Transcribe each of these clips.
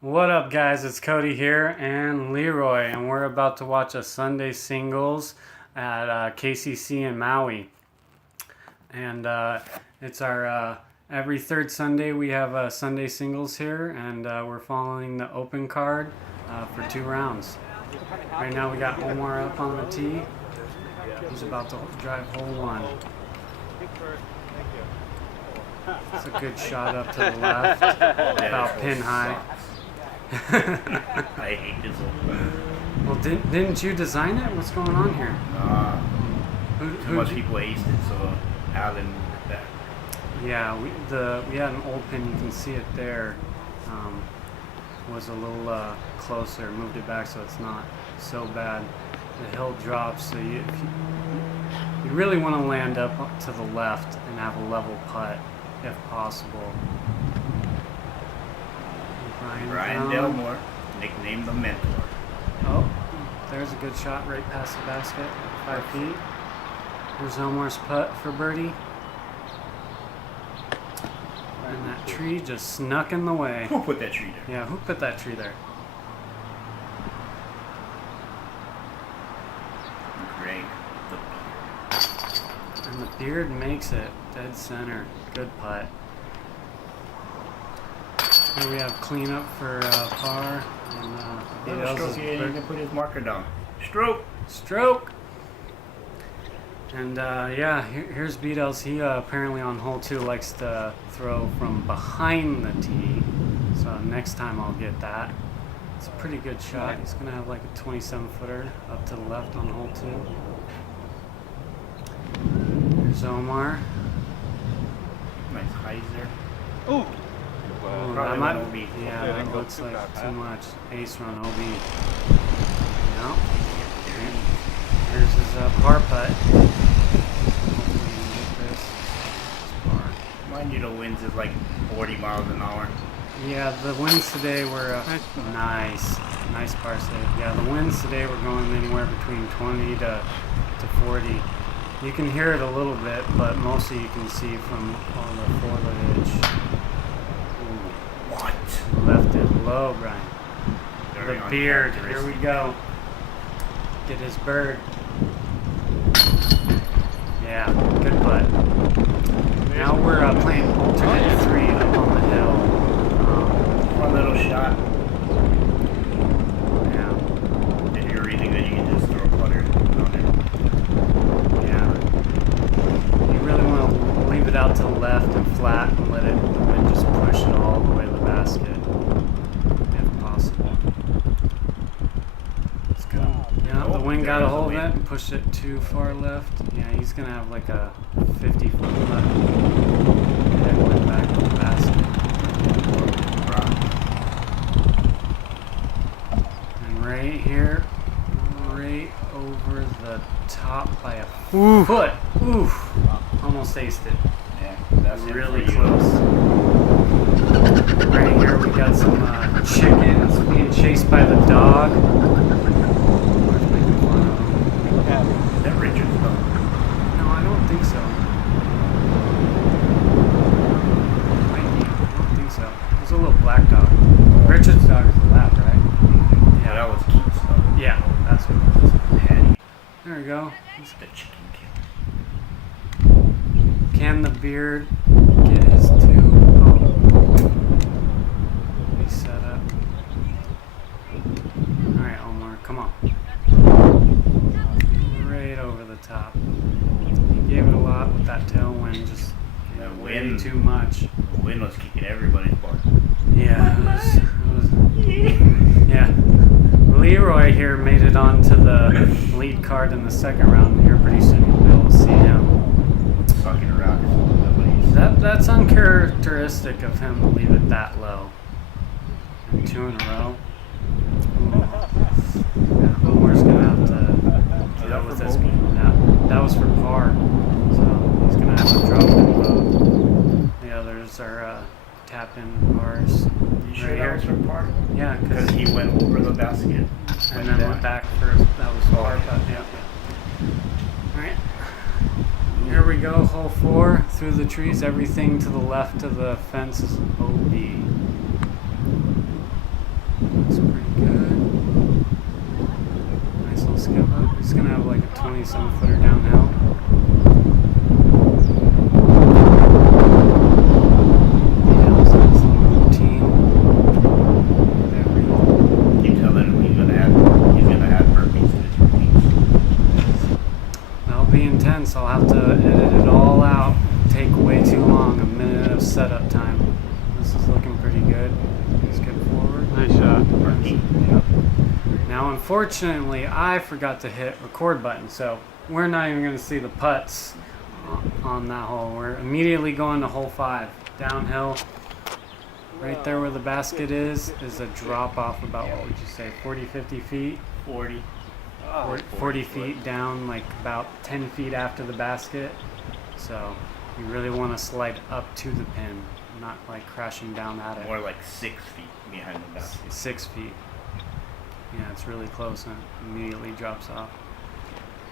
What up, guys? It's Cody here and Leroy, and we're about to watch a Sunday singles at KCC in Maui. And it's our every third Sunday we have Sunday singles here, and we're following the open card for 2 rounds. Right now we got Omar up on the tee. He's about to drive hole 1. It's a good shot up to the left, about pin high. I hate this one. Well, didn't you design it? What's going on here? Too much people aced it, so Alan did that. Yeah, we had an old pin. You can see it there. Was a little closer. Moved it back so it's not so bad. The hill drops, so you really want to land up to the left and have a level putt if possible. Brian Delmore, nicknamed the Mentor. Oh, there's a good shot right past the basket, 5 feet. Here's Omar's putt for birdie. And that tree just snuck in the way. Who put that tree there? Yeah, who put that tree there? Greg the Beard. And the beard makes it dead center. Good putt. Here we have cleanup for par. And Stroke here, you can put his marker down. Stroke! And yeah, here's Beatles. He apparently on hole 2 likes to throw from behind the tee. So next time I'll get that. It's a pretty good shot. He's going to have like a 27-footer up to the left on hole 2. Here's Omar. Nice hyzer. Ooh! Oh, Probably that might, went OB. yeah, Yeah, that go looks too like fast, too huh? much. Ace run OB. No. Here's his par putt. Hopefully he can get this. It's par. Mind you, the winds is like 40 miles an hour. Yeah, the winds today were nice par save. Yeah, the winds today were going anywhere between 20 to 40. You can hear it a little bit, but mostly you can see from all the foliage. What? Left it low, Brian. Very The beard. Here uncharacteristic. we go. Get his bird. Yeah, good putt. Now we're playing alternate 3 up on the hill. One little shot. Yeah, If you're really good, you can just throw a putter on it. yeah. You really want to leave it out to the left and flat and let it the wind just push it all the way to the basket, if possible. It's gonna, yeah, the wind got a hold of it and pushed it too far left. Yeah, he's gonna have like a 50-foot left. And went back to the basket. And right here, right over the top by a foot. Oof! Almost aced it. Yeah, that's it Really for you. close. Right here we got some chickens being chased by the dog. Omar's making fun of them. Is that Richard's though? No, I don't think so. Might be. I don't think so. There's a little black dog. Richard's dog is the lap, right? Yeah, that was Keith's though. Yeah, that's what it was. Patty. There we go. He's the chicken killer. Can the beard get his 2? Oh. He's set up. Alright, Omar, come on. Right over the top. He gave it a lot with that tailwind, just That way wind. too much. The wind was kicking everybody's butt. Yeah, it was yeah. Leroy here made it onto the lead card in the second round. Here pretty soon you'll be able to see him. Sucking around. Nobody's. That's uncharacteristic of him to leave it that low. And 2 in a row. Ooh. Yeah, Omar's gonna have to deal with this. That was for par, so he's gonna have to drop it. The others are tap-in pars. You sure that was for par? Yeah, Because he went over the basket. and then went back for that was par, but yeah. All right. Here we go, hole 4, through the trees, everything to the left of the fence is OB. He's gonna have like a 27 footer downhill. He has his little routine. You tell him he's gonna add burpees to his routines. That'll be intense. I'll have to edit it all out. Take way too long. A minute of setup time. This is looking pretty good. Let's get forward. Nice shot. Yep. Now, unfortunately, I forgot to hit record button, so we're not even going to see the putts on that hole. We're immediately going to hole 5. Downhill. Right there where the basket is a drop off about, what would you say, 40, 50 feet? 40. 40 feet down, like about 10 feet after the basket. So you really want to slide up to the pin, not like crashing down at it. More like 6 feet behind the basket. 6 feet. Yeah, it's really close and immediately drops off.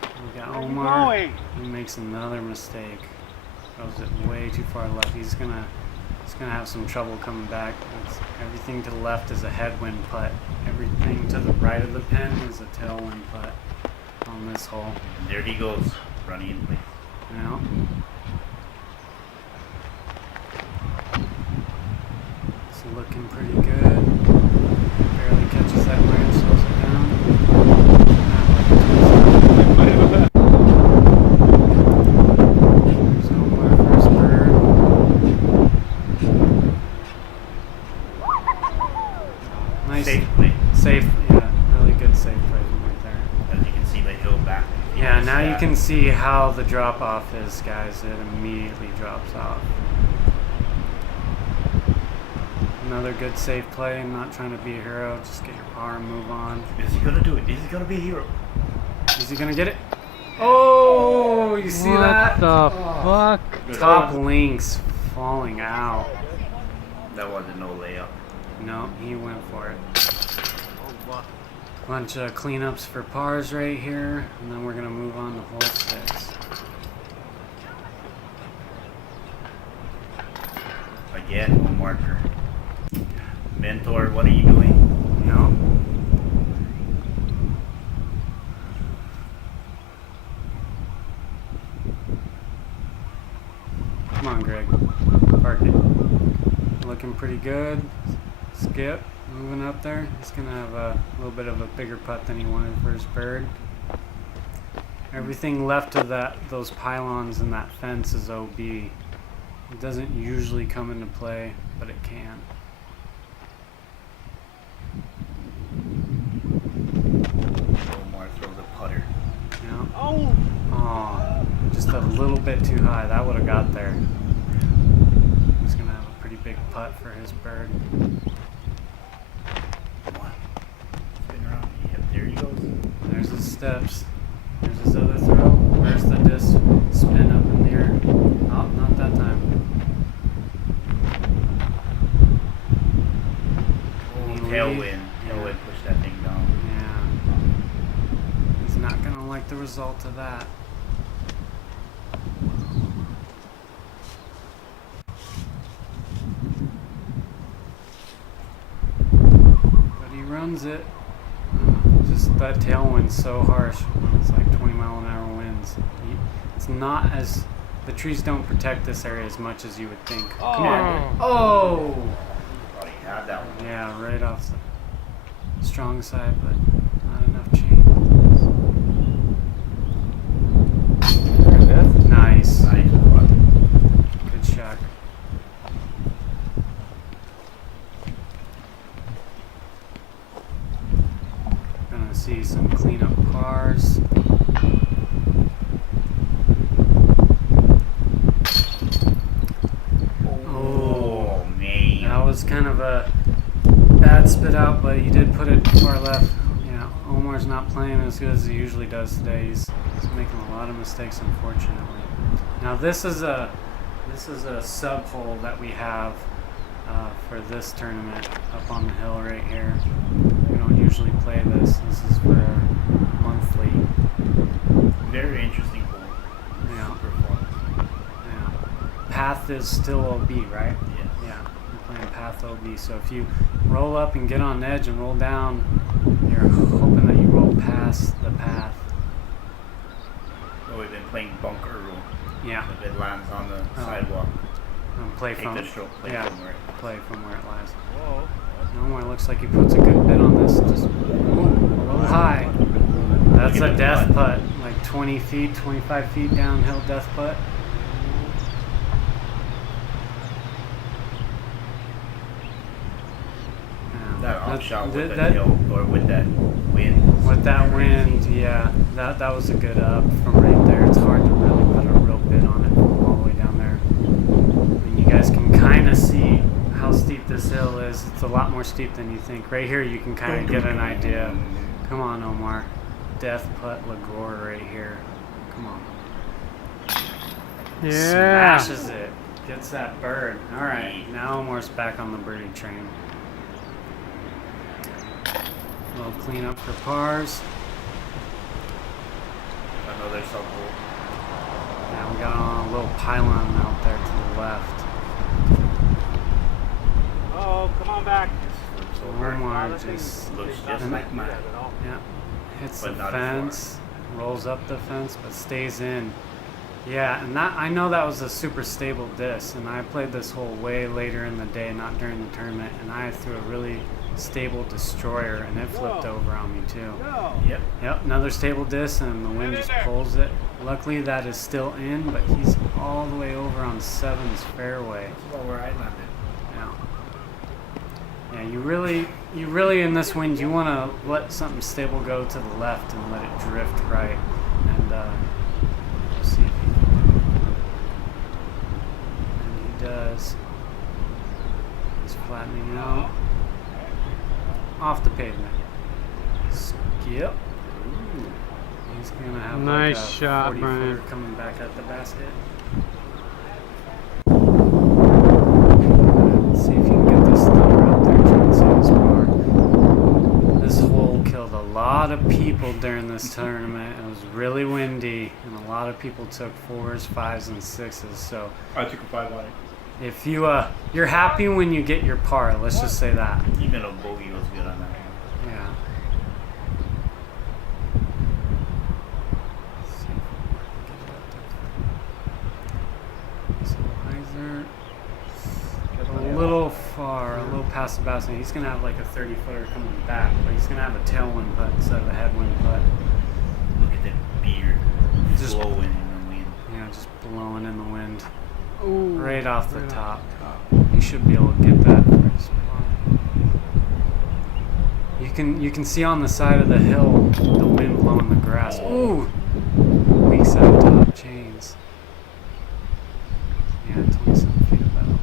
We got Omar. He makes another mistake. Throws it way too far left. He's gonna have some trouble coming back. Everything to the left is a headwind putt. Everything to the right of the pin is a tailwind putt on this hole. And there he goes, running in place. Yeah. It's looking pretty good. Barely catches that branch, slows it down. There's Omar, first bird. Nice. Safe play. Safe, yeah. Really good safe play from right there. As you can see the hill back. Yeah, now you can see how the drop off is, guys. It immediately drops off. Another good safe play. Not trying to be a hero. Just get your arm, move on. Is he gonna do it? Is he gonna be a hero? Is he gonna get it? Oh, you see that? What the fuck? Top links falling out. That wasn't no layup. No, he went for it. Bunch of cleanups for pars right here, and then we're gonna move on to hole 6. Again, one marker. Mentor, what are you doing? No. Come on, Greg. Park it. Looking pretty good. Skip. Moving up there. He's going to have a little bit of a bigger putt than he wanted for his bird. Everything left of those pylons and that fence is OB. It doesn't usually come into play, but it can. Omar throws a putter. Yeah. Oh, just a little bit too high. That would have got there. He's going to have a pretty big putt for his bird. Come on. Spin around. Yep, there he goes. There's his steps. There's his other throw. Where's the disc? Spin up in the air. Oh, not that time. Tailwind. Tailwind pushed that thing down. Yeah. He's not going to like the result of that. But he runs it. Just that tailwind's so harsh. It's like 20-mile-an-hour winds. It's not as... The trees don't protect this area as much as you would think. Come on. Oh! Thought he had that one. Yeah, right off the strong side, but not enough chain. Nice. Nice. Good shot. Gonna see some cleanup pars. Oh, man. That was kind of a bad spit out, but he did put it far left. Yeah, Omar's not playing as good as he usually does today. He's making a lot of mistakes, unfortunately. Now this is a sub hole that we have for this tournament up on the hill right here. We don't usually play this. This is for monthly. Very interesting hole. Yeah. Super fun. Yeah. Path is still OB, right? Yes. Yeah, you're playing path OB. So if you roll up and get on edge and roll down, you're hoping that you roll past the path. Oh, we've been playing bunker rule. Yeah. If it lands on the sidewalk, play take from the stroke. Play from where. Play from where it lies. Whoa. Omar looks like he puts a good bit on this. Just a little high. That's a death putt. Like 20 feet, 25 feet downhill death putt. That off shot with that hill or with that wind. With that wind, yeah. That was a good up from right there. It's hard to really put a real bit on it from all the way down there. And you guys can kind of see how steep this hill is. It's a lot more steep than you think. Right here you can kind of get an idea. Come on, Omar. Death putt Lagore right here. Come on. Yeah. Smashes it. Gets that bird. All right. Now Omar's back on the birdie train. A little cleanup for pars. Another subhole. Now we got on a little pylon out there to the left. Oh, come on back. Omar just looks just like mine. Yeah, hits But the not as fence, rolls up the fence, but stays in. Yeah, and that I know that was a super stable disc, and I played this hole way later in the day, not during the tournament, and I threw a really stable destroyer, and it flipped over on me too. Yep. Yep, another stable disc, and the wind just pulls it. Luckily, that is still in, but he's all the way over on 7's fairway. That's about where I landed. Yeah. Yeah, you really in this wind, you want to let something stable go to the left and let it drift right, and we'll see if he can do it. And he does. He's flattening out. Off the pavement. Skip. Ooh. He's gonna have nice like a shot, 40 Brian. footer coming back at the basket. Let's see if you can get this number out there. Try and see this bar. This hole killed a lot of people during this tournament. It was really windy, and a lot of people took 4s, 5s, and 6s. So I took a 5 on it. if you're happy when you get your par, let's just say that. Even a bogey was good on that one. Yeah. Let's see if we can get it up there. So Heiser, a little far, a little past the basket. He's gonna have like a 30-footer coming back, but he's gonna have a tailwind putt instead of a headwind putt. Look at that beard Just- blowing in the wind. Yeah, just blowing in the wind, Ooh, right off the right top. You should be able to get that first. You can see on the side of the hill the wind blowing the grass. Ooh! Weak side top chains. Yeah, 27 feet about.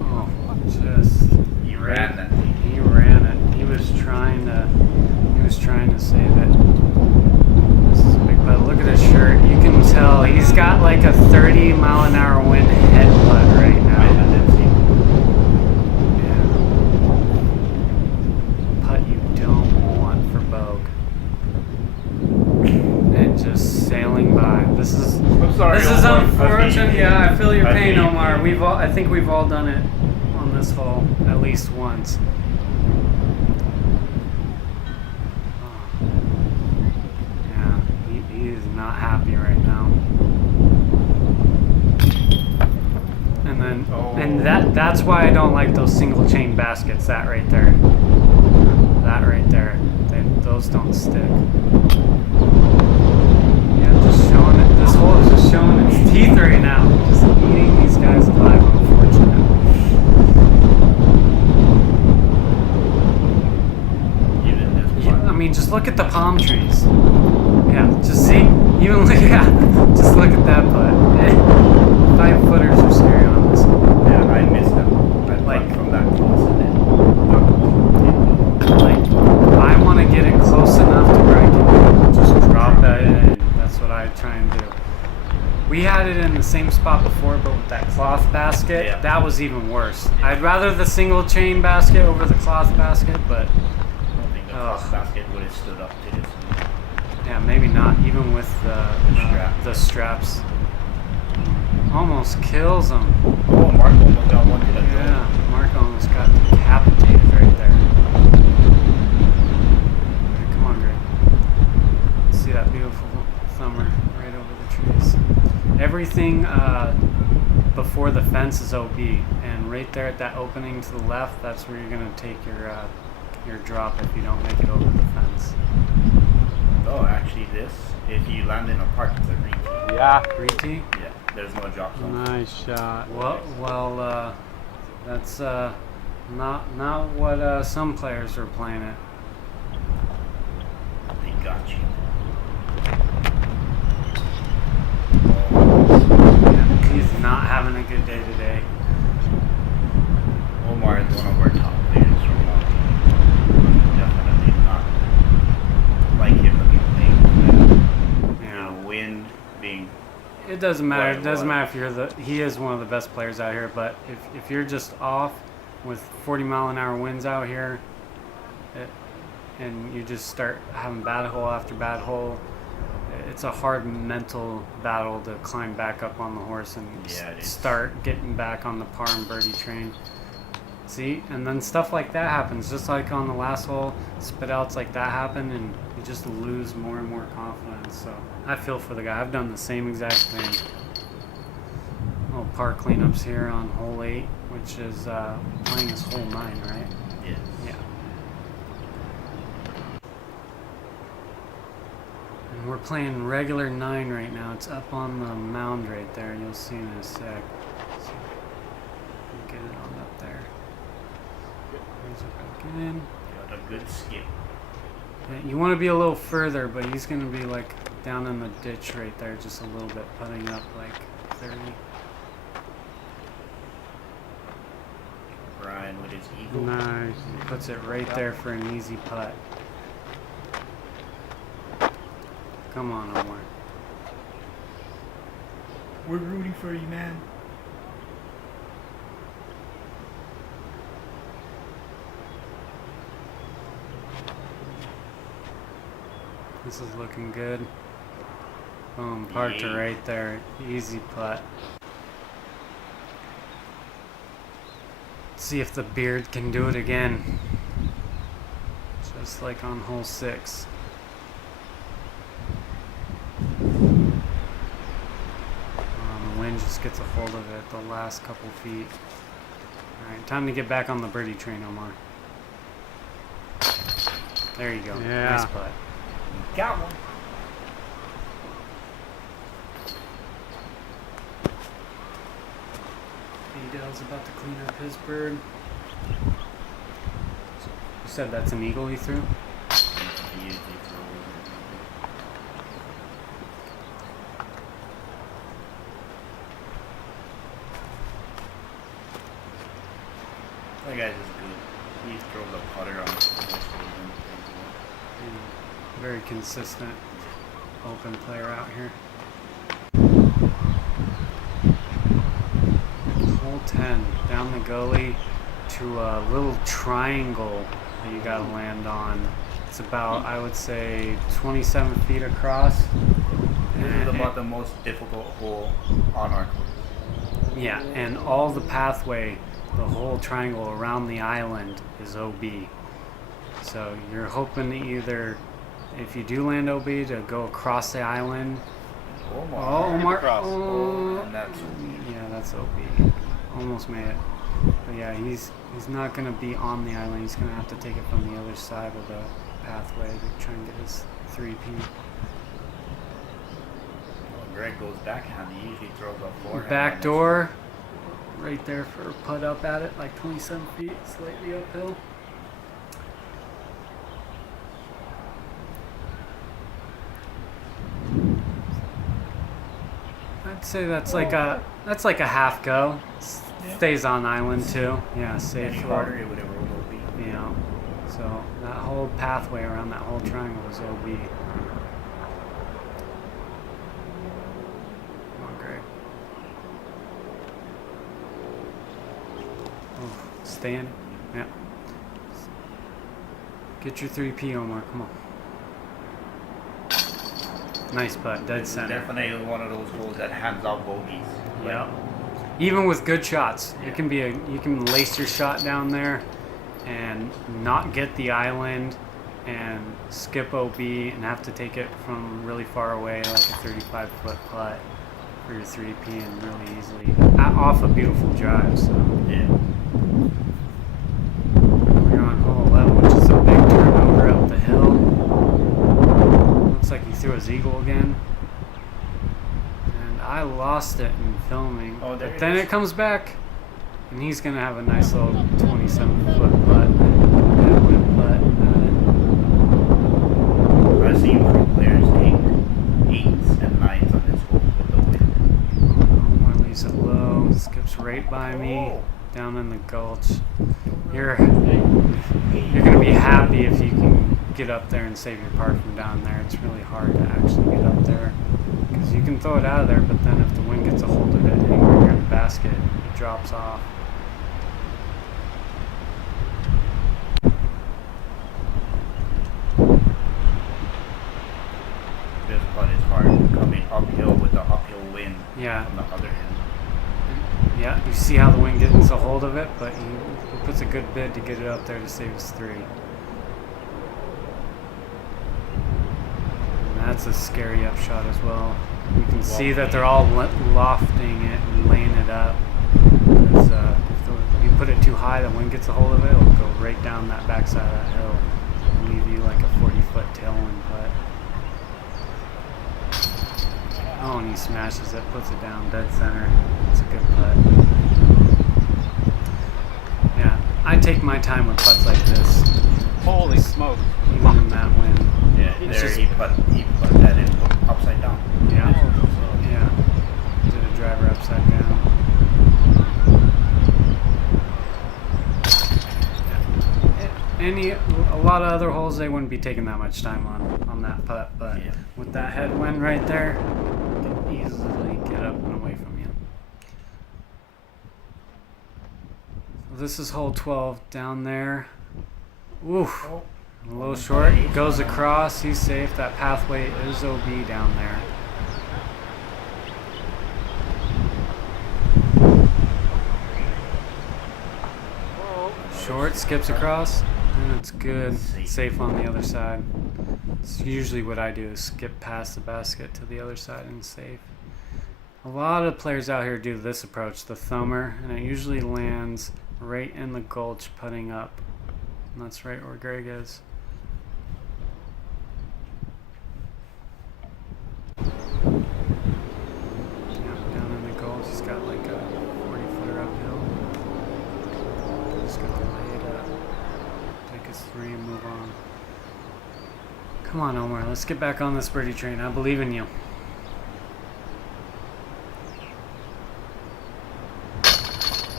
Oh, just He ran that thing. he ran it. He was trying to save it. This is a big putt. Look at his shirt. You can tell he's got like a 30-mile-an-hour wind head putt right now. I didn't see. Yeah. Putt you don't want for Bogue. And just sailing by. This is I'm sorry. this is Omar. unfortunate. Yeah, I feel your I pain, feel you. Omar. I think we've all done it on this hole at least once. Yeah, he is not happy right now. And then, and that's why I don't like those single chain baskets. That right there. That right there. Those don't stick. Yeah, just showing it. This hole is just showing its teeth right now. Just eating these guys alive, unfortunately. Even this Yeah, I mean, just look at the palm trees. Yeah, just see? Even look, yeah, just look at that putt. 5-footers are scary on this one. Yeah, I missed them. I Like- like from that close and then. Like, I want to get it close enough to where I can just drop that in. That's what I try and do. We had it in the same spot before, but with that cloth basket, Yeah. that was even worse. I'd rather the single chain basket over the cloth basket, but I don't think the cross basket would have stood up to this. yeah, maybe not, even with strap. the straps. Almost kills him. Oh, Mark almost got one to the Yeah, Mark almost got decapitated right there. everything before the fence is OB, and right there at that opening to the left, that's where you're gonna take your drop if you don't make it over the fence. Oh, actually, if you land in a park, it's a green tee. Yeah. Green tee? Yeah, there's no drop zone. Nice shot. Well, that's not what some players are playing it. They got you. Yeah, he's not having a good day today. Omar is one of our top players from Maui. Definitely not like him to be playing. Yeah. Wind being. It doesn't matter. Right, It doesn't what? matter if he is one of the best players out here, but if you're just off with 40-mile-an-hour winds out here, and you just start having bad hole after bad hole, it's a hard mental battle to climb back up on the horse and start getting back on the par and birdie train. See, and then stuff like that happens, just like on the last hole, spit outs like that happen, and you just lose more and more confidence. So I feel for the guy. I've done the same exact thing. Little par cleanups here on hole 8, which is playing his hole 9, right? Yes. Yeah. And we're playing regular 9 right now. It's up on the mound right there. You'll see in a sec. See if we can get it on up there. Raise it back in. Got a good skip. Yeah, you want to be a little further, but he's going to be like down in the ditch right there, just a little bit, putting up like 30. Brian with his eagle. Nice. He puts it right there for an easy putt. Come on, Omar. We're rooting for you, man. This is looking good. Boom, parked it right there. Easy putt. See if the beard can do it again. Just like on hole 6. The wind just gets a hold of it the last couple feet. Alright, time to get back on the birdie train, Omar. There you go. Yeah. Nice putt. Got one. Dale's about to clean up his bird. You said that's an eagle he threw? He usually throws. That guy's just good. He throws a putter on Very consistent open player out here. Hole 10, down the gully to a little triangle that you gotta land on. It's about, I would say, 27 feet across. This is about the most difficult hole on our course. Yeah, and all the pathway, the whole triangle around the island is OB. So you're hoping to either, if you do land OB, to go across the island. Omar. Oh, and that's yeah, that's OB. Almost made it. But yeah, he's not going to be on the island. He's going to have to take it from the other side of the pathway to try and get his 3P. Greg goes backhand. He usually throws a forehand. Back door, right there for a putt up at it, like 27 feet, slightly uphill. I'd say that's like a half go. Stays on island too. Yeah, safe. Any harder, it would have rolled OB. You know, so that whole pathway around that whole triangle is OB. Come on, Greg. Oh, stay in. Yeah. Get your 3P, Omar. Come on. Nice putt, dead center. Definitely one of those holes that hands out bogeys. Yeah. Even with good shots, it can be you can lace your shot down there and not get the island and skip OB and have to take it from really far away, like a 35-foot putt. for your 3P and really easily off a beautiful drive. So Yeah. we're on hole 11, which is a big turnover up the hill. Looks like he threw his eagle again. And I lost it in filming. Oh, there but it then is. it comes back. And he's going to have a nice little 27-foot putt. Headwind putt at it. I've seen pro players take 8s and 9s on this hole with the wind. Omar leaves it low. Skips right by me. Oh. Down in the gulch. You're gonna be happy if you can get up there and save your par from down there. It's really hard to actually get up there because you can throw it out of there, but then if the wind gets a hold of it anywhere near the basket, it drops off. This putt is hard coming uphill with the uphill wind Yeah, on the other end. yeah. You see how the wind gets a hold of it, but he puts a good bid to get it up there to save his 3. And that's a scary upshot as well. You can see that they're all lofting it and laying it up. Because if you put it too high, the wind gets a hold of it, it'll go right down that backside of that hill and leave you like a 40-foot tailwind putt. Oh, and he smashes it, puts it down dead center. It's a good putt. Yeah, I take my time with putts like this. Holy smoke. Even in that wind. Yeah, It's there just- he put that in upside down. Yeah. Yeah. Did a driver upside down. A lot of other holes they wouldn't be taking that much time on that putt, but Yeah. with that headwind right there, you can easily get up and away from you. So this is hole 12 down there. Oof. Oh. A little short. Goes across. He's safe. That pathway is OB down there. Short, skips across, and it's good. Safe on the other side. It's usually what I do is skip past the basket to the other side and safe. A lot of players out here do this approach, the thumber, and it usually lands right in the gulch putting up. And that's right where Greg is. Yeah, down in the gulch, he's got like a 40-footer uphill. Just gonna lay it up, take his 3 and move on. Come on, Omar, let's get back on this birdie train. I believe in you.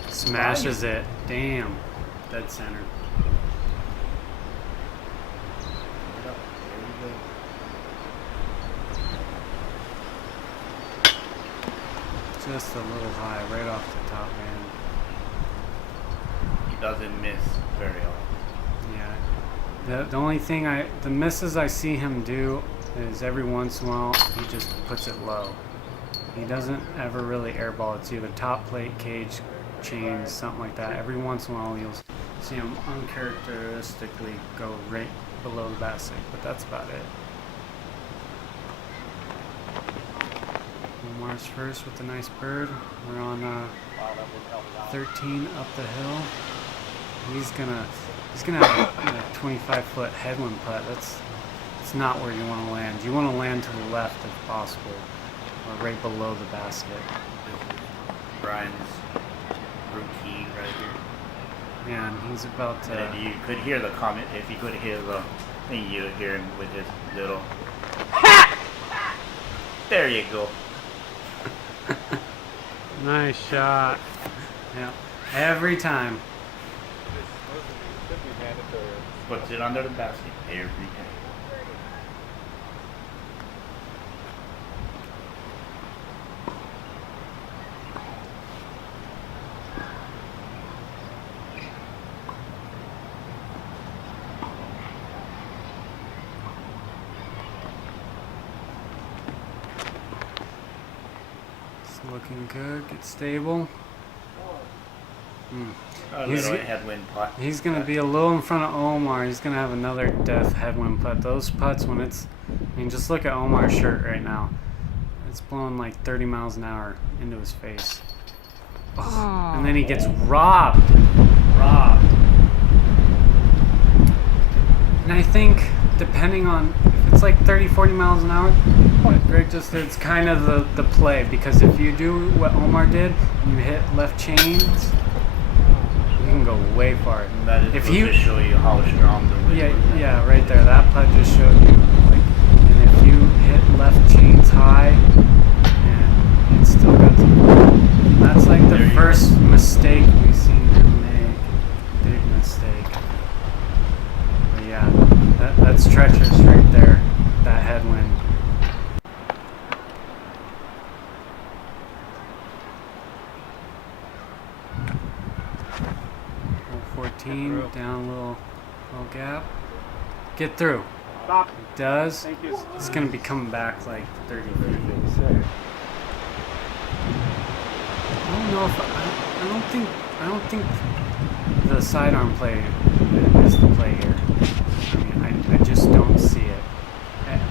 Smashes it. Damn. Dead center. Just a little high, right off the top, man. He doesn't miss very often. Yeah. The only thing the misses I see him do is every once in a while he just puts it low. He doesn't ever really airball. It's either top plate, cage, chains, something like that. Every once in a while you'll see him uncharacteristically go right below the basket, but that's about it. Omar's first with a nice bird. We're on 13 up the hill. He's gonna have a 25-foot headwind putt. That's not where you want to land. You want to land to the left if possible, or right below the basket. This is Brian's routine right here. Yeah, and he's about to. And you could hear the comment, if you could hear the thing, you'd hear him with his little. There you go. Nice shot. Yeah, every time. Puts it under the basket every time. It's looking good. Get stable. A He's- little headwind putt. He's going to be a little in front of Omar. He's going to have another death headwind putt. Those putts, when it's... I mean, just look at Omar's shirt right now. It's blowing like 30 miles an hour into his face. Oh. And then he gets robbed. And I think, depending on, if it's like 30, 40 miles an hour, what Greg just did, it's kind of the play. Because if you do what Omar did, and you hit left chains, you can go way far. And that is If supposed you- to show you how strong the wind was. Yeah, right there. That putt just showed you. Like, and if you hit left chains high, and it still got to blow. That's like the There you first mistake we've seen him make. Big mistake. But yeah, that's treacherous right there. That headwind. Hole 14, down a little gap. Get through. Stop. It does. Thank you. It's gonna be coming back like 30 feet. I don't know if I don't think the sidearm play is the play here. I mean, I just don't see it.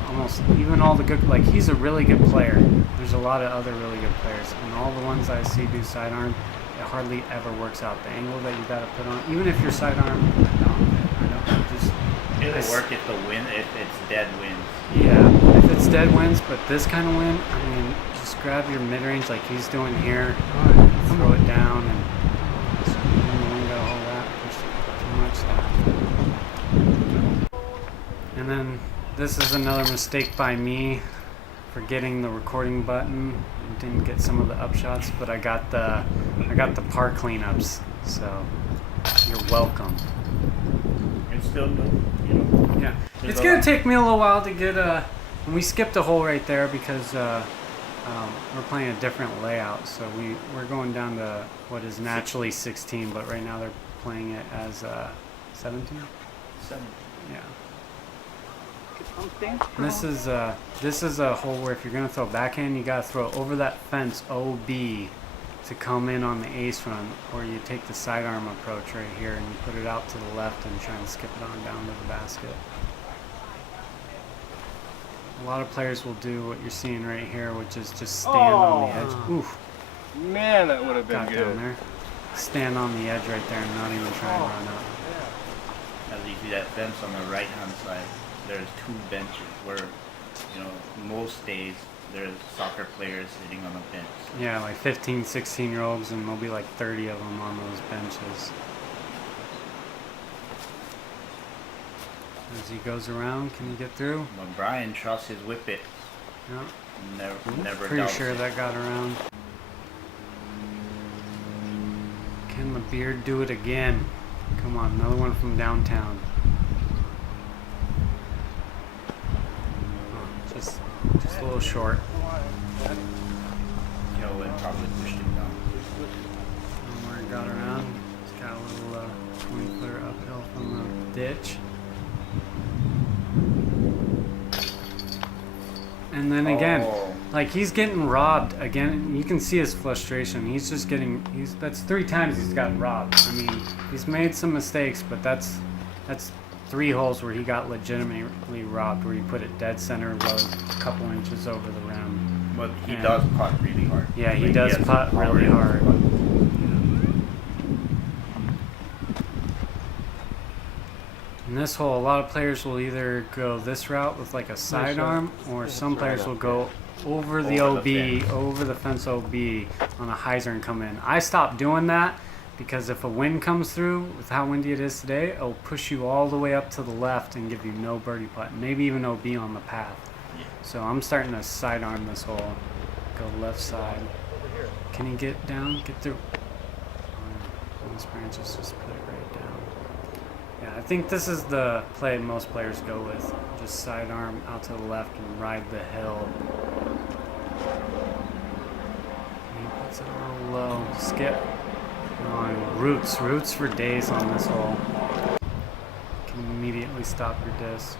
Almost even all the good, like, he's a really good player. There's a lot of other really good players, and all the ones I see do sidearm, it hardly ever works out. The angle that you gotta put on, even if you're sidearm, It'll work if the wind, if it's dead wind. yeah, if it's dead winds, but this kind of wind, I mean, just grab your mid-range like he's doing here, and throw it down, and just, the wind got a hold of that, push it too much that. And then this is another mistake by me, forgetting the recording button. And didn't get some of the upshots, but I got the par cleanups, so you're welcome. It's still, you know. Yeah, There's it's a gonna lot. take me a little while to get and we skipped a hole right there because we're playing a different layout. So we're going down to what is naturally 16, but right now they're playing it as 17. Yeah. And this is a hole where if you're gonna throw backhand, you gotta throw over that fence OB to come in on the ace run, or you take the sidearm approach right here and you put it out to the left and try and skip it on down to the basket. A lot of players will do what you're seeing right here, which is just stand on the edge. Oof, Man, that would have been got good. down there. Stand on the edge right there and not even try and run up. As you see that fence on the right hand side, there's two benches where, you know, most days there's soccer players sitting on a bench. Yeah, like 15, 16-year-olds, and there'll be like 30 of them on those benches. As he goes around, can he get through? But Brian trusts his whippet. Yeah. Never Pretty doubts sure it. that got around. Can the beard do it again? Come on, another one from downtown. Oh, just a little short. It probably pushed him down. And where it got around, it's got a little 20-footer uphill from the ditch. And then again, Oh. like, he's getting robbed again. You can see his frustration. He's just getting, that's 3 times he's gotten robbed. I mean, he's made some mistakes, but that's 3 holes where he got legitimately robbed, where he put it dead center low, a couple inches over the rim. But he Yeah. does putt really hard. Yeah, he Like, does has putt power really in his hard. putt. In this hole, a lot of players will either go this route with like a sidearm, or some players will go over the Over the OB, fence. over the fence OB on a hyzer and come in. I stopped doing that because if a wind comes through, with how windy it is today, it'll push you all the way up to the left and give you no birdie putt, maybe even OB on the path. Yeah. So I'm starting to sidearm this hole. Go left side. Can he get down? Get through. Those branches just put it right down. Yeah, I think this is the play most players go with. Just sidearm out to the left and ride the hill. He puts it a little low. Skip. On roots for days on this hole. Can immediately stop your disc.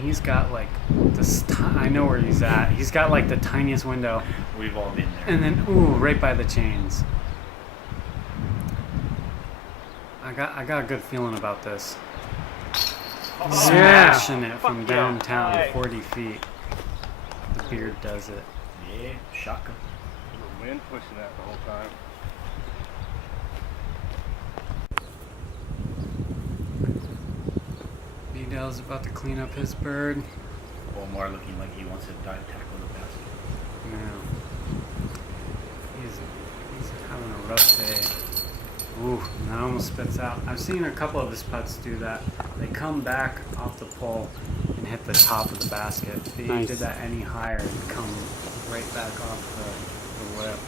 He's got like this. I know where he's at. He's got like the tiniest window, We've all been there. and then ooh, right by the chains. I got a good feeling about this. Smashing it from downtown, 40 feet. The beard does it. Yeah, shaka. The wind pushing that the whole time. B-Dell's about to clean up his bird. Omar looking like he wants to dive tackle the basket. Yeah. He's having a rough day. Ooh, that almost spits out. I've seen a couple of his putts do that. They come back off the pole and hit the top of the basket. If he Nice. did that any higher, it'd come right back off the lip.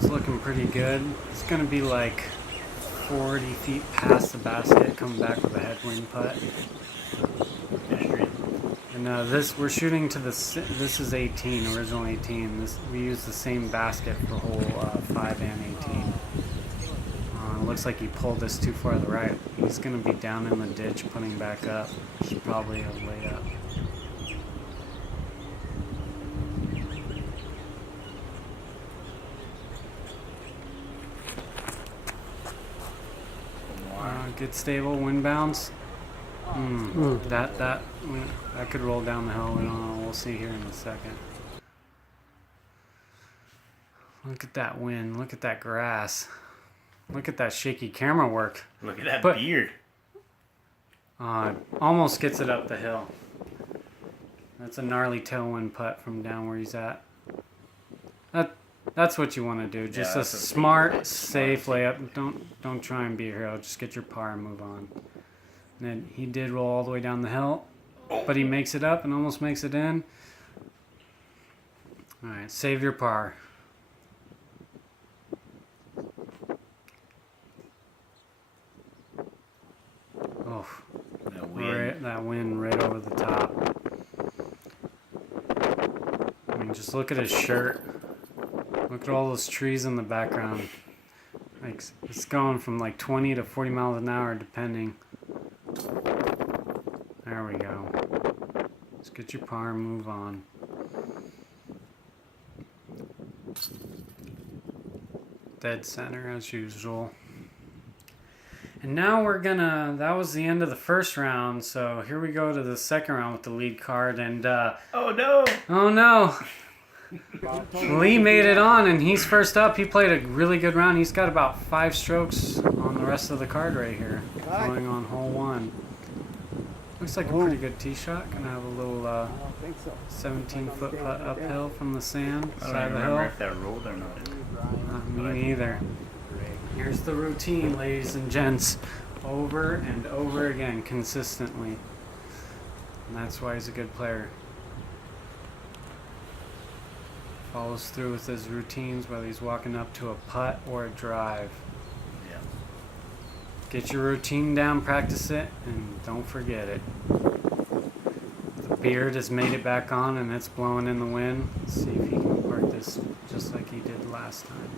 It's looking pretty good. It's going to be like 40 feet past the basket, coming back with a headwind putt. Pedestrian. And we're shooting to this is 18, original 18. We use the same basket for hole 5 and 18. It looks like he pulled this too far to the right. He's going to be down in the ditch, putting back up. It's probably a layup. Good stable, wind bounce. That could roll down the hill. We don't know. We'll see here in a second. Look at that wind. Look at that grass. Look at that shaky camera work. Look at that But- beard. Almost gets it up the hill. That's a gnarly tailwind putt from down where he's at. That's what you want to do. Just a that's a smart, safe layup. Don't try and be a hero. Just get your par and move on. And then he did roll all the way down the hill, but he makes it up and almost makes it in. All right, save your par. Oh, That wind. right, that wind right over the top. I mean, just look at his shirt. Look at all those trees in the background. Like, it's going from like 20 to 40 miles an hour, depending. There we go. Let's get your par and move on. Dead center as usual. And now that was the end of the first round, so here we go to the second round with the lead card, and Oh no! oh no! Lee made it on, and he's first up. He played a really good round. He's got about 5 strokes on the rest of the card right here, going on hole 1. Looks like a pretty good tee shot. Gonna have a little I don't think so. 17-foot putt uphill from the sand, I don't side of the remember hill. if that rolled or not. Me neither. Here's the routine, ladies and gents. Over and over again, consistently. And that's why he's a good player. Follows through with his routines, whether he's walking up to a putt or a drive. Yeah. Get your routine down, practice it, and don't forget it. The beard has made it back on and it's blowing in the wind. Let's see if he can park this just like he did last time.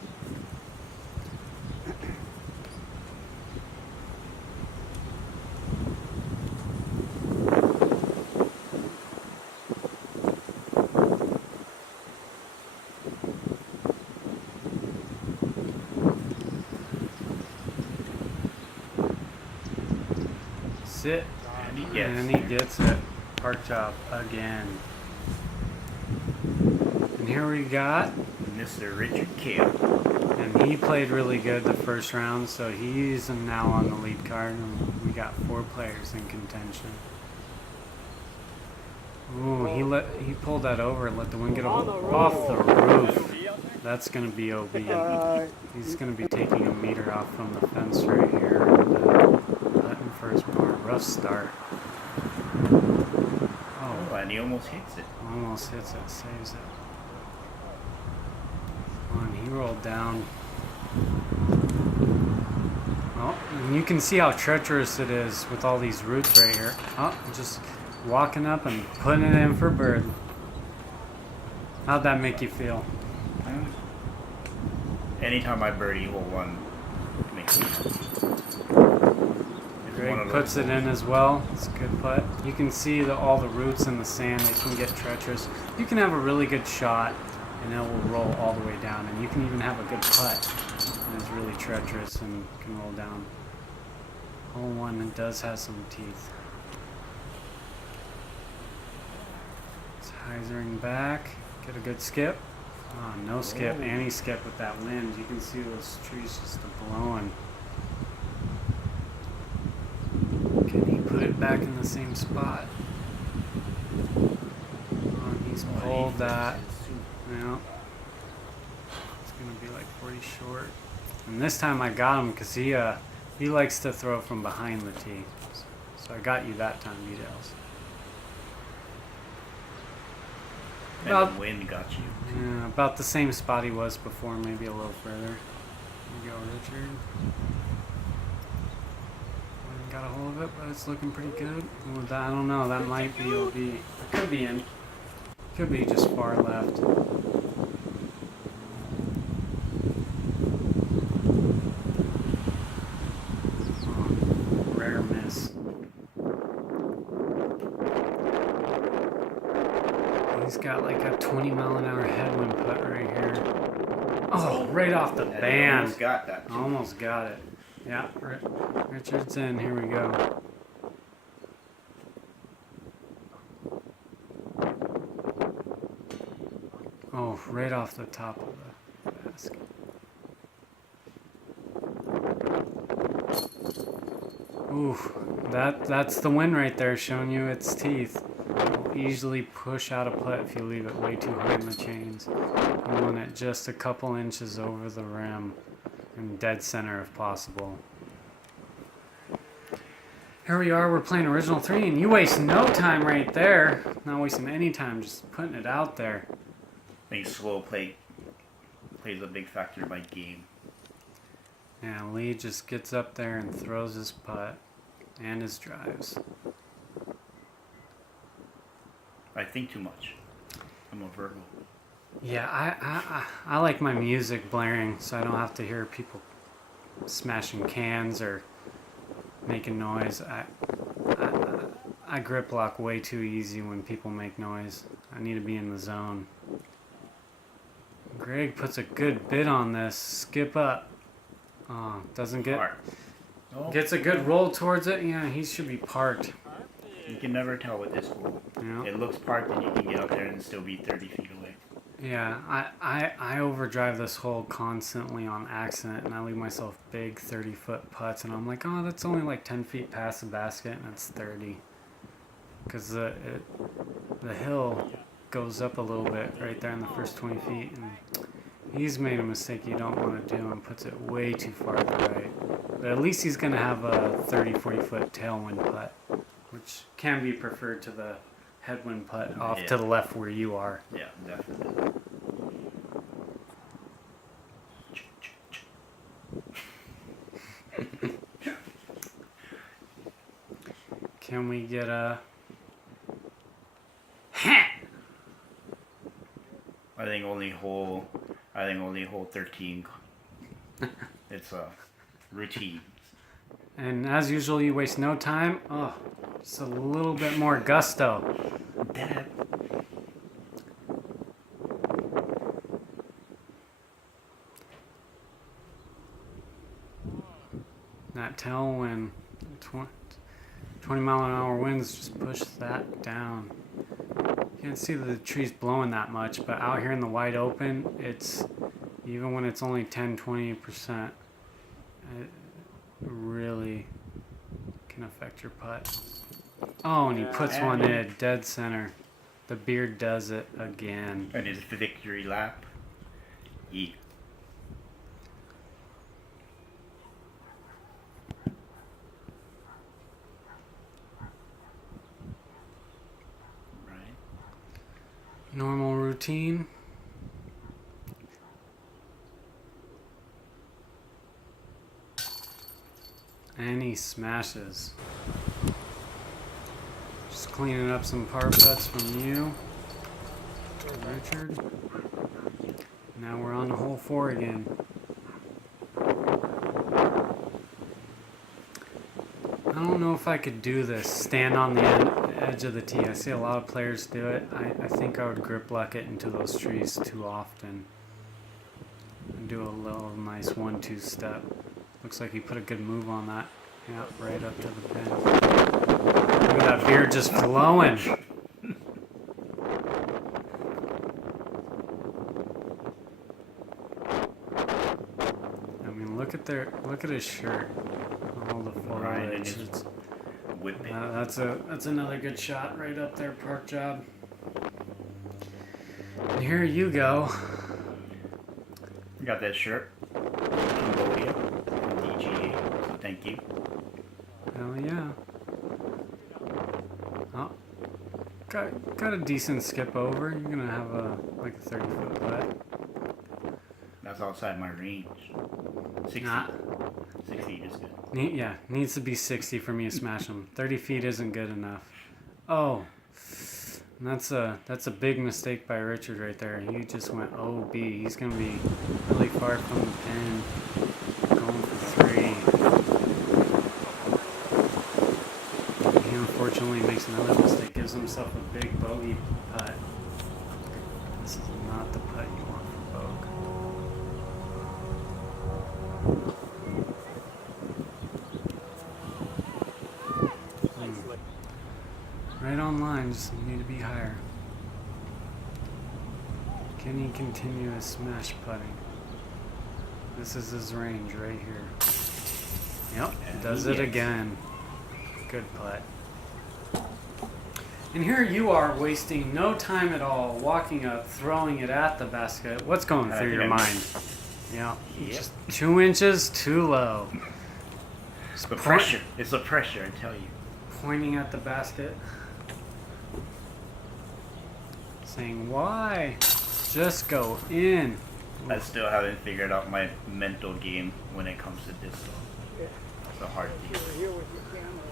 Sit. And he gets it. Park job again. And here we got, Mr. Richard Kale. and he played really good the first round, so he's now on the lead card, and we got 4 players in contention. Ooh, he pulled that over and let the wind get off the roof. That's gonna be OB. He's gonna be taking a meter off from the fence right here. And, putting for his par. Rough start. Oh, and he almost hits it. Almost hits it, saves it. And he rolled down. Oh, and you can see how treacherous it is with all these roots right here. Oh, just walking up and putting it in for bird. How'd that make you feel? Anytime I birdie hole 1, it makes me happy. It's one Greg of those puts it in holes. as well. It's a good putt. You can see all the roots in the sand. They can get treacherous. You can have a really good shot, and it will roll all the way down. And you can even have a good putt, and it's really treacherous and can roll down. Hole 1 does have some teeth. Just hyzering back. Get a good skip. Oh, no skip. Anti-skip with that wind. You can see those trees just blowing. Can he put it back in the same spot? Oh, he's pulled that. Yeah. It's going to be like 40 short. And this time I got him because he likes to throw from behind the tee. So I got you that time, details. And the wind got you. Yeah, about the same spot he was before, maybe a little further. Here you go, Richard. Got a hold of it, but it's looking pretty good. With that, I don't know, that might be OB. It could be in. Could be just far left. Oh, rare miss. He's got like a 20-mile-an-hour headwind putt right here. Oh, right off the band. Almost got that. Too. Almost got it. Yeah, Richard's in. Here we go. Oh, right off the top of the basket. Ooh, that's the win right there, showing you its teeth. It'll easily push out a putt if you leave it way too high in the chains. You want it just a couple inches over the rim and dead center if possible. Here we are, we're playing original 3, and you waste no time right there. Not wasting any time, just putting it out there. I think slow play plays a big factor by game. Yeah, Lee just gets up there and throws his putt and his drives. I think too much. I'm a Virgo. Yeah, I like my music blaring so I don't have to hear people smashing cans or making noise. I grip lock way too easy when people make noise. I need to be in the zone. Greg puts a good bid on this. Skip up. Oh, doesn't get... No. Gets a good roll towards it. Yeah, he should be parked. You can never tell with this hole. Yeah. It looks parked and you can get up there and still be 30 feet away. Yeah, I overdrive this hole constantly on accident, and I leave myself big 30-foot putts, and I'm like, oh, that's only like 10 feet past the basket, and it's 30. Because the hill goes up a little bit right there in the first 20 feet, and he's made a mistake you don't want to do and puts it way too far to the right. But at least he's going to have a 30, 40-foot tailwind putt, which can be preferred to the headwind putt off to the left where you are. Yeah, definitely. Can we get a... I think only hole 13. It's a routine. And as usual, you waste no time. Oh, just a little bit more gusto. Dad. That tailwind, 20 mile an hour winds just push that down. You can't see the trees blowing that much, but out here in the wide open, it's, even when it's only 10-20%, it really can affect your putt. Oh, and he puts one in dead center. The beard does it again. And his victory lap. Yeah. Right. Normal routine. And he smashes. Just cleaning up some par putts from you, Richard. Now we're on to hole 4 again. I don't know if I could do this, stand on the edge of the tee. I see a lot of players do it. I think I would grip luck it into those trees too often. And do a little nice 1-2 step. Looks like he put a good move on that. Yeah, right up to the pin. Look at that beard just flowing. look at his shirt. All the foliage. Whip it. That's another good shot right up there, park job. And here you go. You got that shirt. Cambodia. DGA. So thank you. Hell yeah. Oh, got a decent skip over. You're gonna have like a 30-foot putt. That's outside my range. 60. 60 is good. Needs to be 60 for me to smash him. 30 feet isn't good enough. Oh, that's a big mistake by Richard right there. He just went OB. He's gonna be really far from the pin. Going for 3. He unfortunately makes another mistake. Gives himself a big bogey putt. This is not the putt you want for Bogue. Right on line, just need to be higher. Can he continue his smash putting? This is his range right here. Yep, does it again. Good putt. And here you are wasting no time at all, walking up, throwing it at the basket. What's going through your mind? Yeah, just 2 inches too low. It's the pressure. It's the pressure, I tell you. Pointing at the basket. Saying, why? Just go in. I still haven't figured out my mental game when it comes to disc golf. That's a hard thing.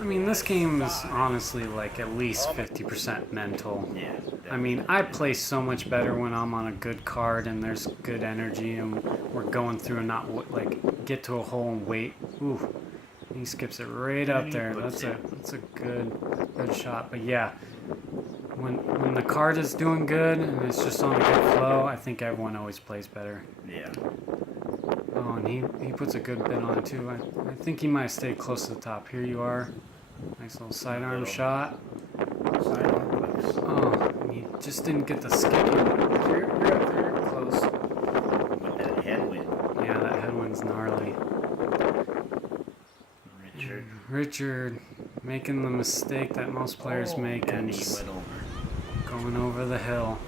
I mean, this game is honestly like at least 50% mental. Yeah. I mean, I play so much better when I'm on a good card and there's good energy and we're going through and not like get to a hole and wait. Ooh, he skips it right up there. That's a good shot. But yeah, when the card is doing good and it's just on a good flow, I think everyone always plays better. Yeah. Oh, and he puts a good bit on it too. I think he might have stayed close to the top. Here you are. Nice little sidearm shot. Sidearm. Oh, and he just didn't get the skip. You're up there, you're close. With that headwind. Yeah, that headwind's gnarly. Richard making the mistake that most players make and he went over. going over the hill.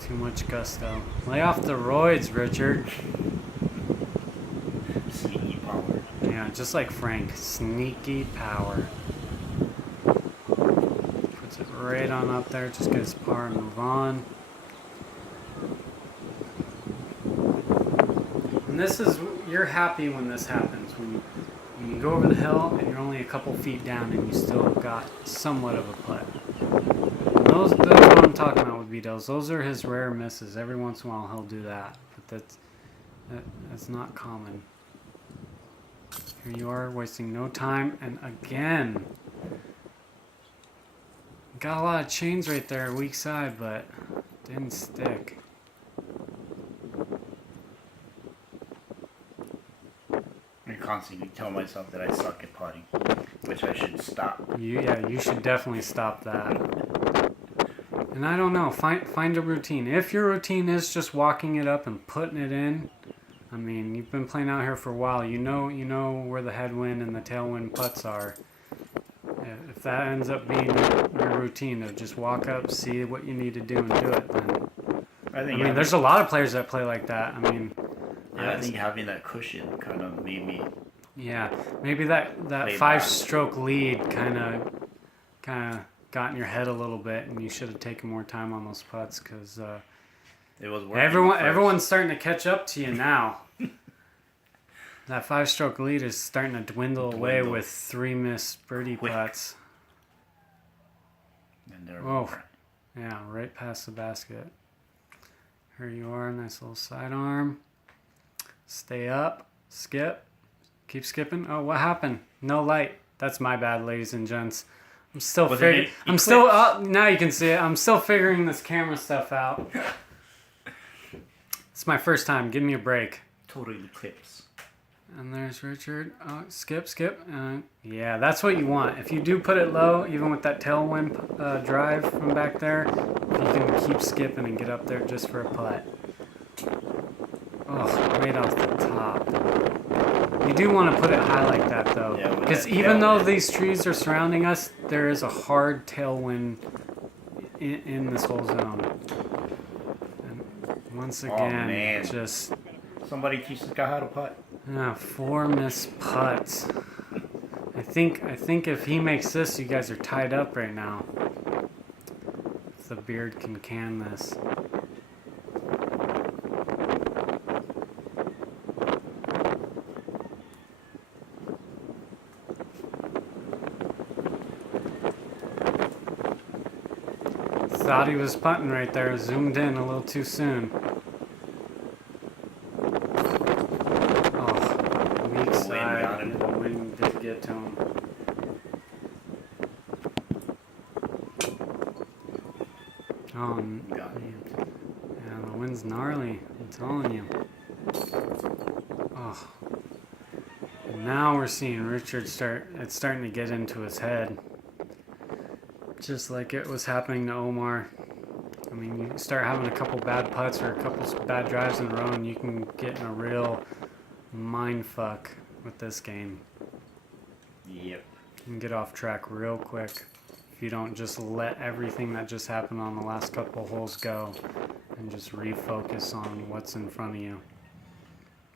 Too much gusto. Lay off the roids, Richard. Sneaky power. Yeah, just like Frank. Sneaky power. Puts it right on up there. Just get his par and move on. And this is, you're happy when this happens. When you go over the hill and you're only a couple feet down and you still got somewhat of a putt. Those are what I'm talking about with Vito's. Those are his rare misses. Every once in a while he'll do that. But that's not common. Here you are, wasting no time. And again, got a lot of chains right there, weak side, but didn't stick. I constantly tell myself that I suck at putting, which I should stop. You should definitely stop that. And I don't know, find a routine. If your routine is just walking it up and putting it in, I mean, you've been playing out here for a while. You know where the headwind and the tailwind putts are. If that ends up being your routine of just walk up, see what you need to do and do it, then I mean, there's a lot of players that play like that. I mean, yeah, I think having that cushion kind of made me. Yeah, maybe that 5-stroke lead kind of got in your head a little bit, and you should have taken more time on those putts because it was working. Everyone's starting to catch up to you now. That 5-stroke lead is starting to dwindle away with 3 missed birdie putts. And they're yeah, right past the basket. Here you are, nice little sidearm. Stay up, skip, keep skipping. Oh, what happened? No light. That's my bad, ladies and gents. I'm still figuring. Now you can see it. I'm still figuring this camera stuff out. It's my first time. Give me a break. Totally eclipse. And there's Richard. Skip. Yeah, that's what you want. If you do put it low, even with that tailwind drive from back there, you can keep skipping and get up there just for a putt. Oh, right off the top. You do want to put it high like that, though. Yeah, with Because that even though tailwind. these trees are surrounding us, there is a hard tailwind in this whole zone. And once again, man. just Somebody teach this guy how to putt. 4 missed putts. I think if he makes this, you guys are tied up right now. If the beard can this. Thought he was putting right there, zoomed in a little too soon. Oh, weak side. got him. The wind did get to him. Oh, Got him. yeah, the wind's gnarly. I'm telling you. Oh. And now we're seeing Richard it's starting to get into his head. Just like it was happening to Omar. I mean, you start having a couple bad putts or a couple bad drives in a row and you can get in a real mind fuck with this game. Yep. You can get off track real quick if you don't just let everything that just happened on the last couple holes go and just refocus on what's in front of you.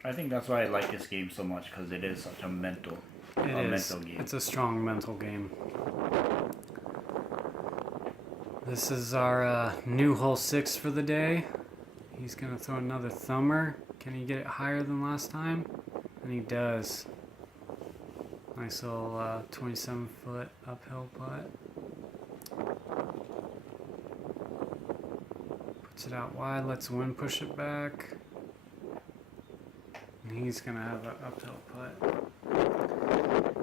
I think that's why I like this game so much, because it is such a mental game. It's a strong mental game. This is our new hole 6 for the day. He's going to throw another thumber. Can he get it higher than last time? And he does. Nice little 27-foot uphill putt. Puts it out wide, lets the wind push it back. And he's going to have an uphill putt.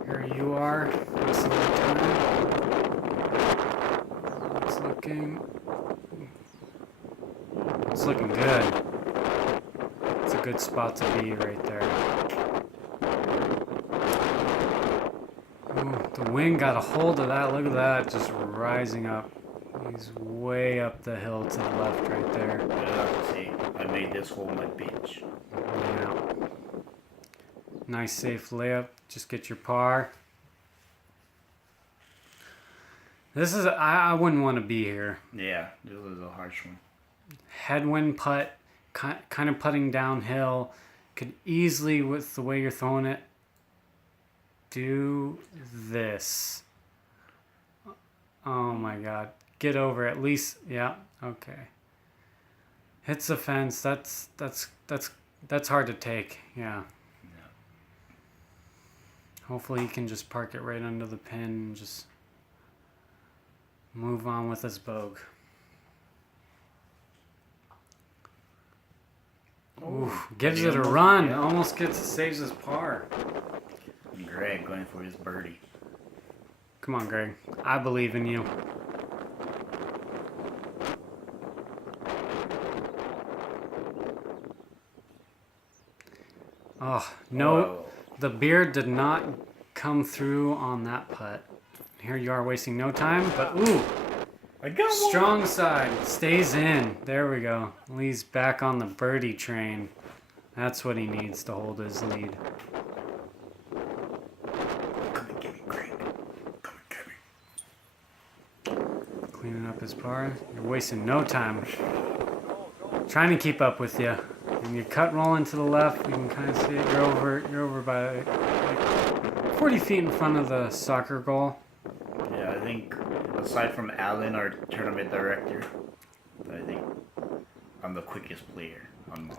Here you are. Nice little time. It's looking good. It's a good spot to be right there. Ooh, the wind got a hold of that. Look at that, just rising up. He's way up the hill to the left right there. What did I say? I made this hole my bitch. Yeah. Nice safe layup. Just get your par. This is, I wouldn't want to be here. Yeah, this was a harsh one. Headwind putt, kind of putting downhill. Could easily, with the way you're throwing it, do this. Oh my God. Get over at least, yeah, okay. Hits the fence, that's hard to take, yeah. Hopefully he can just park it right under the pin and just move on with his bogue. Ooh, gives it a run. Yeah. Almost saves his par. Greg going for his birdie. Come on, Greg. I believe in you. Oh, no. Whoa. The beard did not come through on that putt. Here you are wasting no time, but ooh. I got one. Strong side. Stays in. There we go. Lee's back on the birdie train. That's what he needs to hold his lead. Come and get me, Greg. Come and get me. Cleaning up his par. You're wasting no time. Trying to keep up with you. When you cut rolling to the left, you can kind of see it. You're over by like 40 feet in front of the soccer goal. Yeah, I think aside from Alan, our tournament director, I think I'm the quickest player on Maui.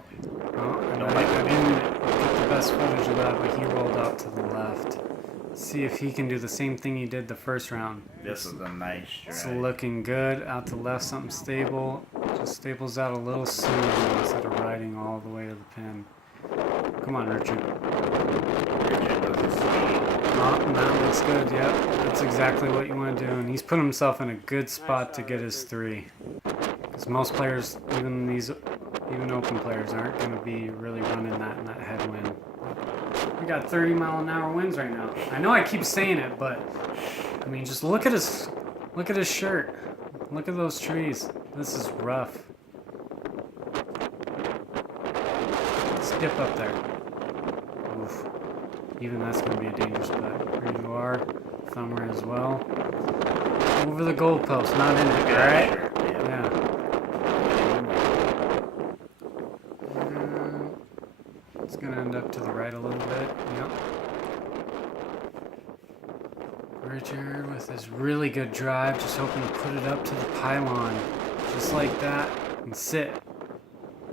Oh, and Don't I like didn't get the best footage of that, but he rolled out to the left. See if he can do the same thing he did the first round. This is a nice It's strike. looking good. Out to left, something stable. Just stables out a little soon instead of riding all the way to the pin. Come on, Richard. Richard does a sweep. Oh, that looks good. Yep, that's exactly what you want to do. And he's put himself in a good spot to get his 3. Because most players, even open players, aren't going to be really running that in that headwind. We got 30-mile-an-hour winds right now. I know I keep saying it, but I mean, just look at his shirt. Look at those trees. This is rough. Let's dip up there. Oof. Even that's going to be a dangerous putt. Here you are. Thumber as well. Over the goalpost, not in it, alright? Yeah. It's going to end up to the right a little bit. Yep. Richard with his really good drive, just hoping to put it up to the pylon. Just like that. And sit.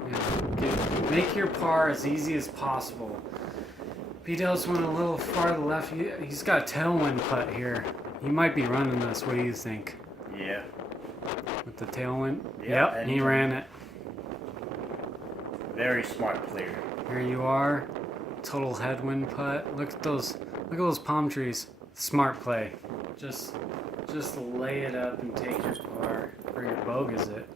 Yeah. Make your par as easy as possible. P-Dell's went a little far to the left. He's got a tailwind putt here. He might be running this. What do you think? Yeah. With the tailwind? Yeah, Yep, he ran it. Very smart player. Here you are. Total headwind putt. Look at those palm trees. Smart play. Just lay it up and take your par. Or your bogue, is it?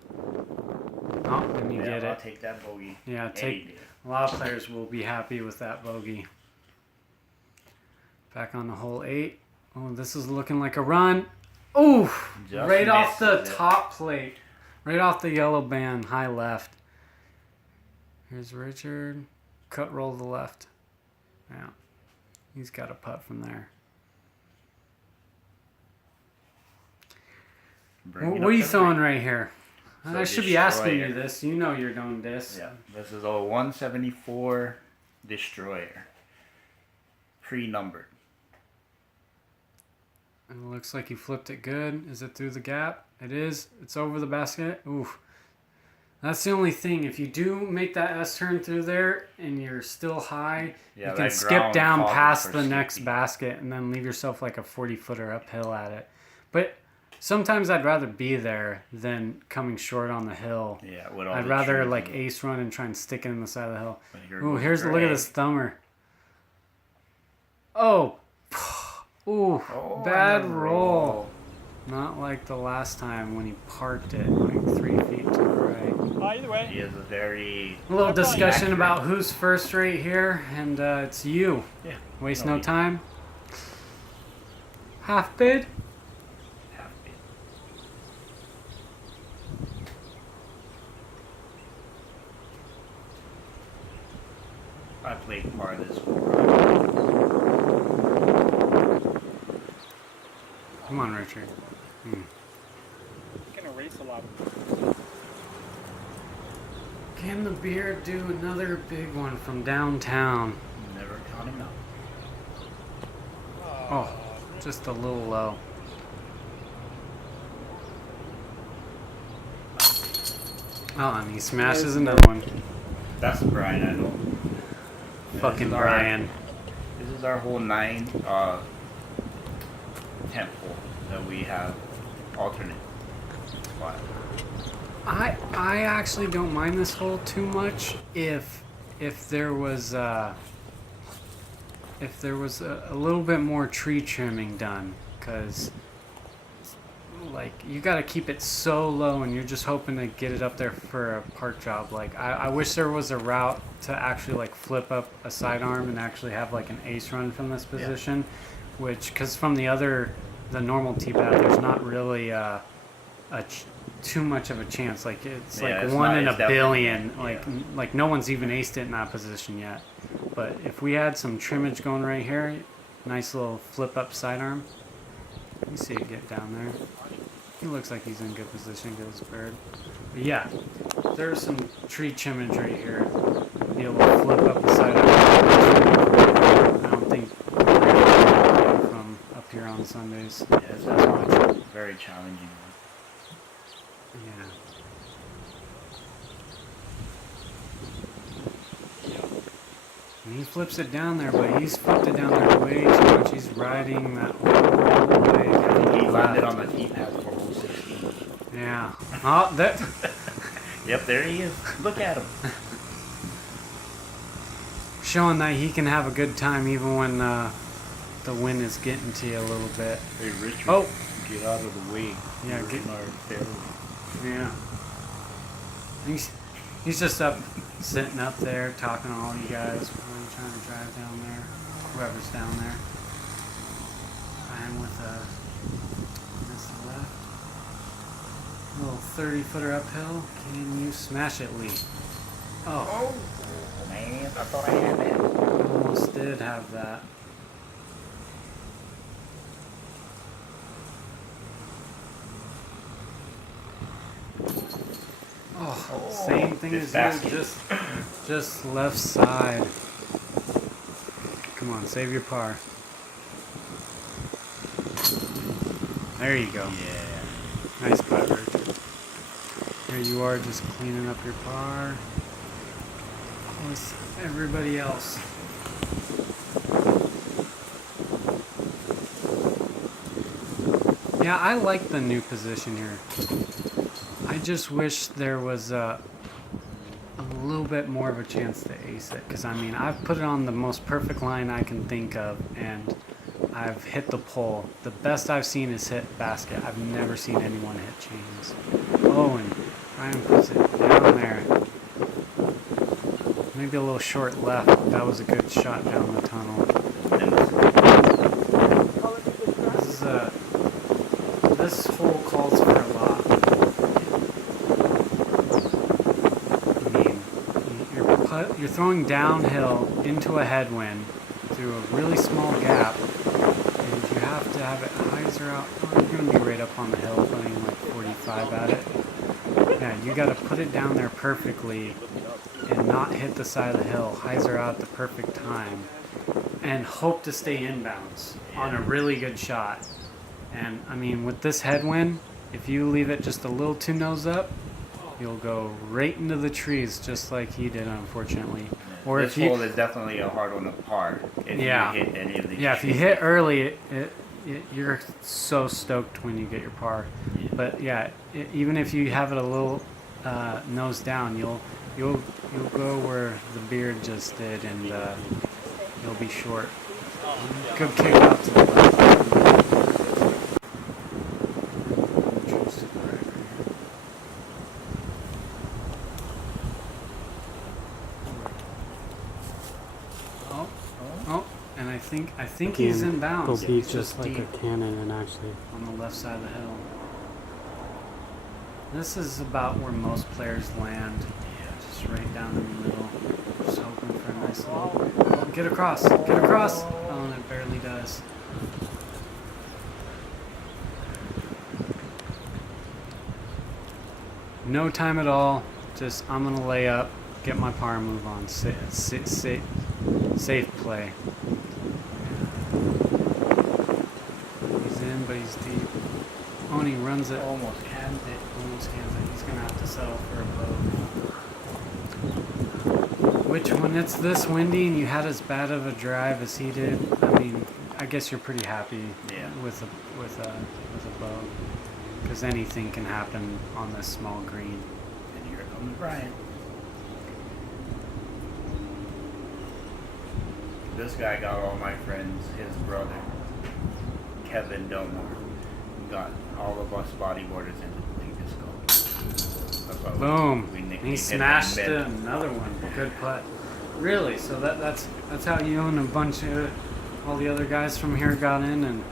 Oh, then you get it. I'll take that bogey. Yeah, a lot of players will be happy with that bogey. Back on the hole 8. Oh, this is looking like a run. Oh, right off the top plate. Right off the yellow band, high left. Here's Richard. Cut roll to the left. Yeah. He's got a putt from there. What are you throwing right here? So I should be asking you this. You know you're going this. Yeah. This is a 174 Destroyer. Pre-numbered. It looks like you flipped it good. Is it through the gap? It is. It's over the basket. Oof. That's the only thing. If you do make that S-turn through there and you're still high, you can skip down past the next basket and then leave yourself like a 40-footer uphill at it. But sometimes I'd rather be there than coming short on the hill. Yeah, I'd rather like ace run and try and stick it in the side of the hill. Ooh, look at this thumber. Oh. Ooh, bad roll. Not like the last time when he parked it like 3 feet to the right. Either way. He is a little discussion about who's first right here, and it's you. Yeah. Waste no time. Half bid. Half bid. I played par this one. Come on, Richard. You can erase a lot. Can the beard do another big one from downtown? Never count him out. Oh, just a little low. Oh, and he smashes another one. That's Brian, I know. Fucking Brian. This is our whole 9 10th hole that we have alternate spot. I actually don't mind this hole too much if there was a little bit more tree trimming done, because like you got to keep it so low and you're just hoping to get it up there for a park job. Like I wish there was a route to actually like flip up a sidearm and actually have like an ace run from this position, which because from the normal tee pad there's not really too much of a chance. Like it's like one in a billion. Like no one's even aced it in that position yet. But if we had some trimmage going right here, nice little flip up sidearm. You see it get down there. He looks like he's in good position. Goes bird. But yeah, there's some tree trimmage right here. Be able to flip up the sidearm. I don't think from up here on Sundays. Yeah, that's very challenging. Yeah. And he flips it down there, but he's flipped it down there way too much. He's riding that whole way. He landed on the tee pad for hole 16. Yeah. Oh, that. Yep, there he is. Look at him. Showing that he can have a good time even when the wind is getting to you a little bit. Hey, Richard. Oh. Get out of the way. Yeah, get our fairway. Yeah. He's just sitting up there talking to all you guys while you're trying to drive down there. Whoever's down there. I am with miss the left. A little 30-footer uphill. Can you smash it, Lee? Oh. Oh, man. I thought I had that. Almost did have that. Oh, same thing this as basket. you, just left side. Come on, save your par. There you go. Yeah. Nice putt, Richard. Here you are, just cleaning up your par. With everybody else. Yeah, I like the new position here. I just wish there was a little bit more of a chance to ace it. Because, I mean, I've put it on the most perfect line I can think of, and I've hit the pole. The best I've seen is hit basket. I've never seen anyone hit chains. Oh, and Ryan puts it down there. Maybe a little short left. That was a good shot down the tunnel. This hole calls for a lot. I mean, you're throwing downhill into a headwind through a really small gap, and you have to have it hyzer out. Oh, you're going to be right up on the hill, putting like 45 at it. Yeah, you got to put it down there perfectly and not hit the side of the hill, hyzer out at the perfect time, and hope to stay inbounds on a really good shot. And I mean, with this headwind, if you leave it just a little too nose up, you'll go right into the trees, just like he did, unfortunately. Or this hole is definitely a hard one to par. If you hit any of these. Yeah, if you hit early, you're so stoked when you get your par. Yeah. But yeah, even if you have it a little nose down, you'll go where the beard just did, and you'll be short. Good kick out to the left. I think he's in bounds. He's just like a cannon, and actually on the left side of the hill. This is about where most players land. Yeah, just right down in the middle. Just hoping for a nice little. Oh, get across! Get across! Oh, and it barely does. No time at all. Just I'm gonna lay up, get my par, and move on. Safe play. But he's deep. Oh, and he runs it. Almost cans it. Almost cans it. He's going to have to settle for a boat. Which, when it's this windy and you had as bad of a drive as he did, I mean, I guess you're pretty happy with a boat. Because anything can happen on this small green. And here comes Brian. This guy got all my friends, his brother, Kevin Delmore, got all of us bodyboarders into playing disco. Boom! He smashed another one. Good putt. Really? So that's how you and a bunch of all the other guys from here got in, and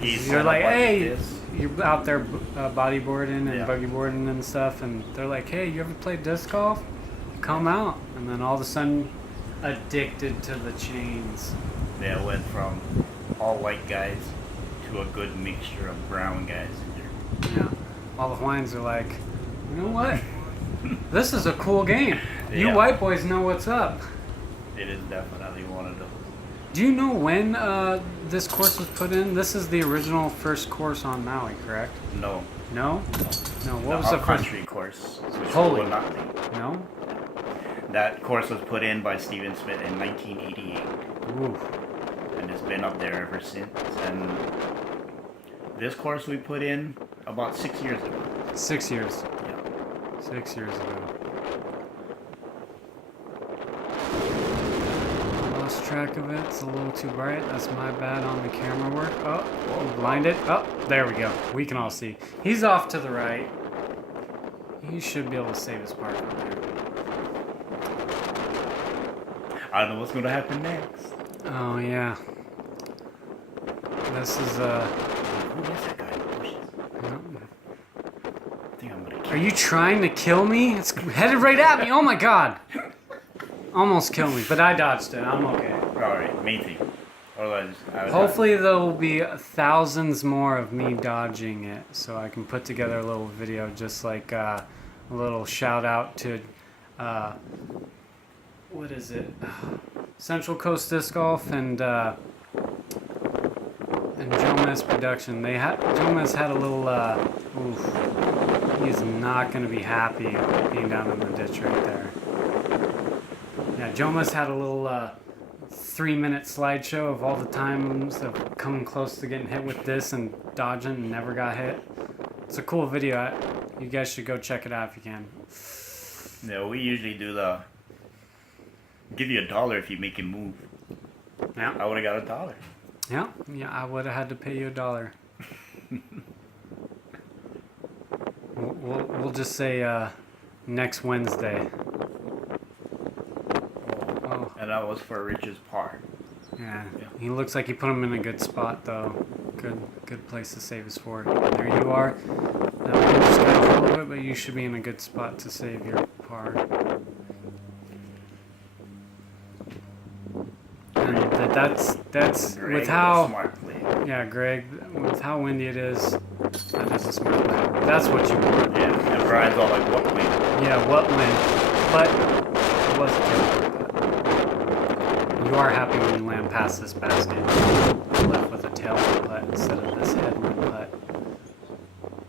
you're like, hey, you're out there bodyboarding and buggy boarding and stuff, and they're like, hey, you ever played disc golf? Come out, and then all of a sudden, addicted to the chains. Yeah, it went from all white guys to a good mixture of brown guys in there. Yeah. All the Hawaiians are like, you know what? This is a cool game. You white boys know what's up. It is definitely one of those. Do you know when this course was put in? This is the original first course on Maui, correct? No. No? No. What was the the country course? Holy. Will not be. No? That course was put in by Steven Smith in 1988. Ooh. And it's been up there ever since. And this course we put in about 6 years ago. 6 years. Yeah. 6 years ago. I lost track of it. It's a little too bright. That's my bad on the camera work. Oh, blinded. Oh, there we go. We can all see. He's off to the right. He should be able to save his part from there. I don't know what's going to happen next. Oh, yeah. This is, Who is that guy in the bushes? I think I'm going to Are you trying to kill me? It's headed right at me. Oh, my God. Almost killed me, but I dodged it. I'm okay. Alright, me too. Otherwise, Hopefully there will be thousands more of me dodging it, so I can put together a little video just like a little shout out to what is it? Central Coast Disc Golf and Jomas Production. Jomas had a little. He's not going to be happy being down in the ditch right there. Yeah, Jomas had a little 3-minute slideshow of all the times of coming close to getting hit with this and dodging and never got hit. It's a cool video. You guys should go check it out if you can. Yeah, we usually do the give you $1 if you make him move. Yeah. I would have got $1. Yeah, I would have had to pay you $1. We'll just say next Wednesday. Oh. And that was for Rich's par. Yeah. Yeah. He looks like he put him in a good spot though. Good place to save his fork. There you are. That one just got a little bit, but you should be in a good spot to save your par. And that's Greg with how smart play. yeah, Greg, with how windy it is, that is a smart play. That's what you want. Yeah, and Brian's all like, what wind? Yeah, what wind? But it was good. You are happy when you land past this basket. Left with a tailwind putt instead of this headwind putt.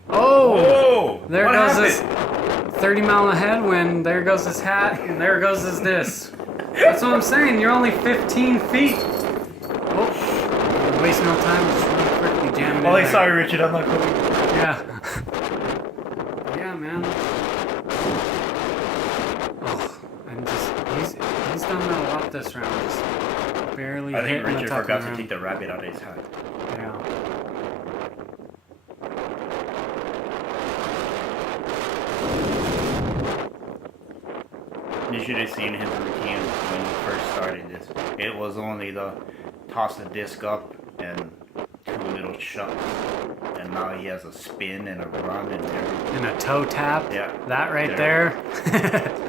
Oh! Whoa! There What goes happened? this 30-mile headwind. There goes his hat, and there goes his disc. That's what I'm saying. You're only 15 feet. Oh, waste no time. Just really quickly jamming Oh, in there. sorry, Richard. I'm not coming. Yeah. Yeah, man. Oh, and just he's done that a lot this round. Just barely I think hitting the Richard top of forgot the to round. take the rabbit out of his hat. Yeah. You should have seen his routine when he first started this. It was only the toss the disc up and 2 little shots. And now he has a spin and a run and everything. And a toe tap. Yeah. That right there.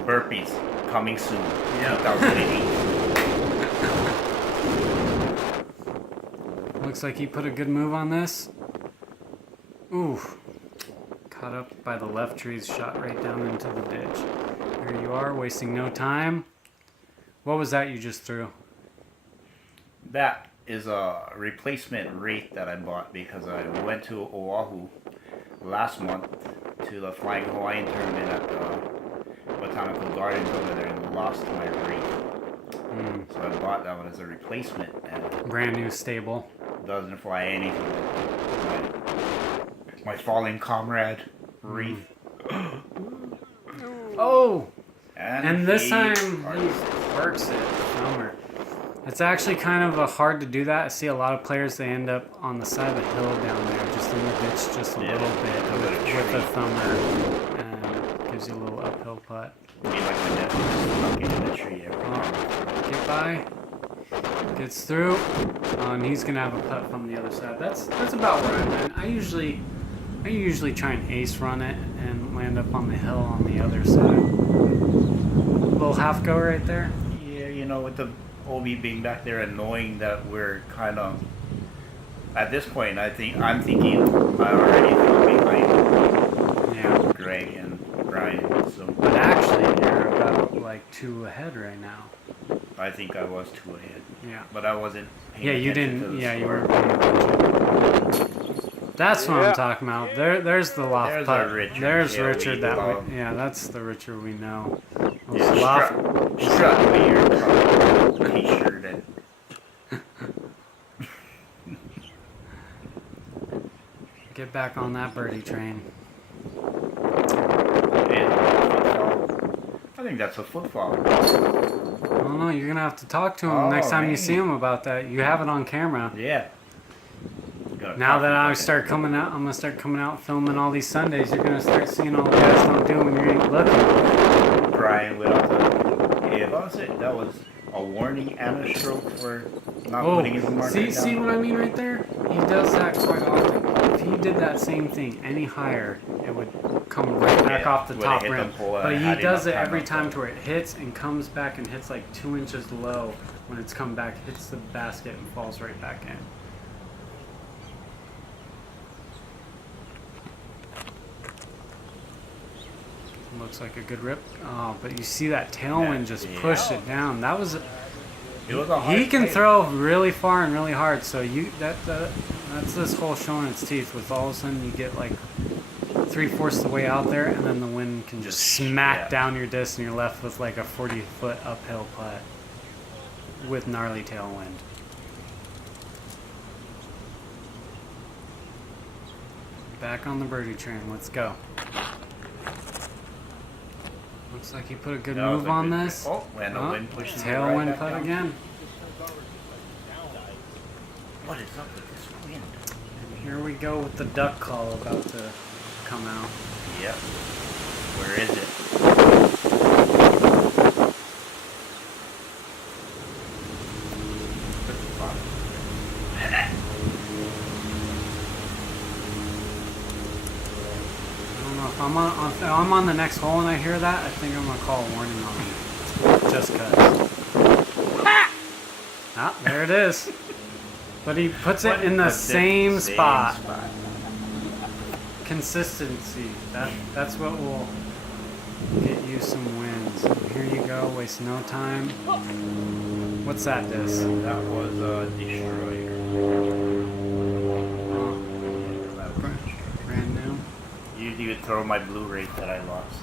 Burpees coming soon. Yeah. 2008. Looks like he put a good move on this. Ooh. Caught up by the left trees, shot right down into the ditch. There you are, wasting no time. What was that you just threw? That is a replacement rate that I bought because I went to Oahu last month to the Flying Hawaiian tournament at the Botanical Gardens over there and lost my rate. So I bought that one as a replacement and Brand new stable. doesn't fly anything. My fallen comrade, Reef. Oh! And this he time parked. he works it. Bummer. It's actually kind of hard to do that. I see a lot of players, they end up on the side of the hill down there, just in the ditch just a Yeah, little bit a little with tree. a thumber. And gives you a little uphill putt. Me like my nephew just stuck in the tree every time. Oh, get by. Gets through. And he's going to have a putt from the other side. That's about where I'm at. I usually try and ace run it and land up on the hill on the other side. Little half go right there. Yeah, you know, with the OB being back there and knowing that we're kind of at this point, I'm thinking I already feel behind Yeah. Greg and Brian. So But actually, you're about like 2 ahead right now. I think I was 2 ahead, Yeah. but I wasn't. Paying Yeah, you attention to didn't. the Yeah, you score. weren't paying attention. That's what I'm talking about. There's the loft There's putt. our Richard. There's Yeah, Richard. we That love. way. Yeah, that's the Richard we know. Those Yeah, loft. strut with your t-shirt and Get back on that birdie train. I think that's a football. Oh no, you're gonna have to talk to him Oh, next time you man. see him about that. You have it on camera. Yeah. Now that I start coming out, I'm gonna start coming out filming all these Sundays. You're gonna start seeing all the guys don't do when you ain't looking. Brian without the. Yeah, that was it. That was a warning and a stroke for not Oh, putting his marker see down. what I mean right there? He does that quite often. If he did that same thing any higher, it would come right back Yeah, off the would've top hit the rim. pole and But he had does it enough time every up time there. to where it hits and comes back and hits like 2 inches low. When it's come back, hits the basket and falls right back in. looks like a good rip. Oh, but you see that tailwind just push it down. That was. It was a hard He can fight. throw really far and really hard. So that's this hole showing its teeth. With all of a sudden you get like 3/4 the way out there, and then the wind can just smack down your disc, and you're left with like a 40-foot uphill putt with gnarly tailwind. Back on the birdie train. Let's go. Looks like he put a good That was move a on good this. Oh, and the wind pushes it right Tailwind back putt down. again. What is up with this wind? And here we go with the duck call about to come out. Yep. Where is it? I don't know if I'm on the next hole and I hear that, I think I'm gonna call a warning on him. Just cause. Ah, there it is. But he puts it in the same spot. Consistency. That's what will get you some wins. Here you go. Waste no time. What's that disc? That was a destroyer. Oh, brand new. You would throw my Blu-ray that I lost.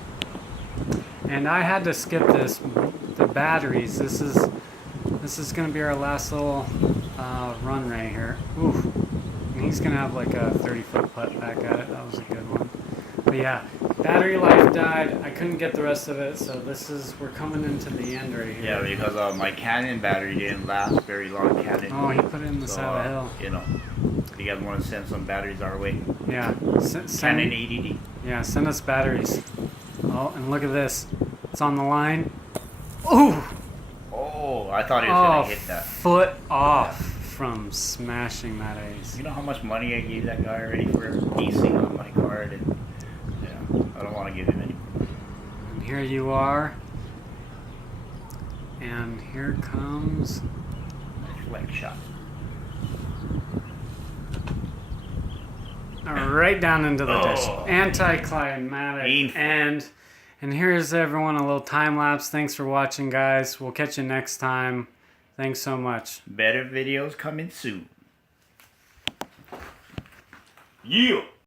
And I had to skip the batteries. This is gonna be our last little run right here. Oof. And he's gonna have like a 30-foot putt back at it. That was a good one. But yeah, battery life died. I couldn't get the rest of it, so we're coming into the end right here. Yeah, because my Canon battery didn't last very long. Canon. Oh, he put it in the side of the hill. You know, if you guys want to send some batteries our way, Yeah. Canon 80D. Yeah, send us batteries. Oh, and look at this. It's on the line. Ooh! Oh, I thought he was gonna hit that. Foot off from smashing that ace. You know how much money I gave that guy already for leasing on my card, and yeah, I don't want to give him any more. And here you are. And here comes. Flex shot. Right down into the dish. Oh. Anticlimactic Painful. end. And here's everyone a little time lapse. Thanks for watching, guys. We'll catch you next time. Thanks so much. Better videos coming soon. Yeah.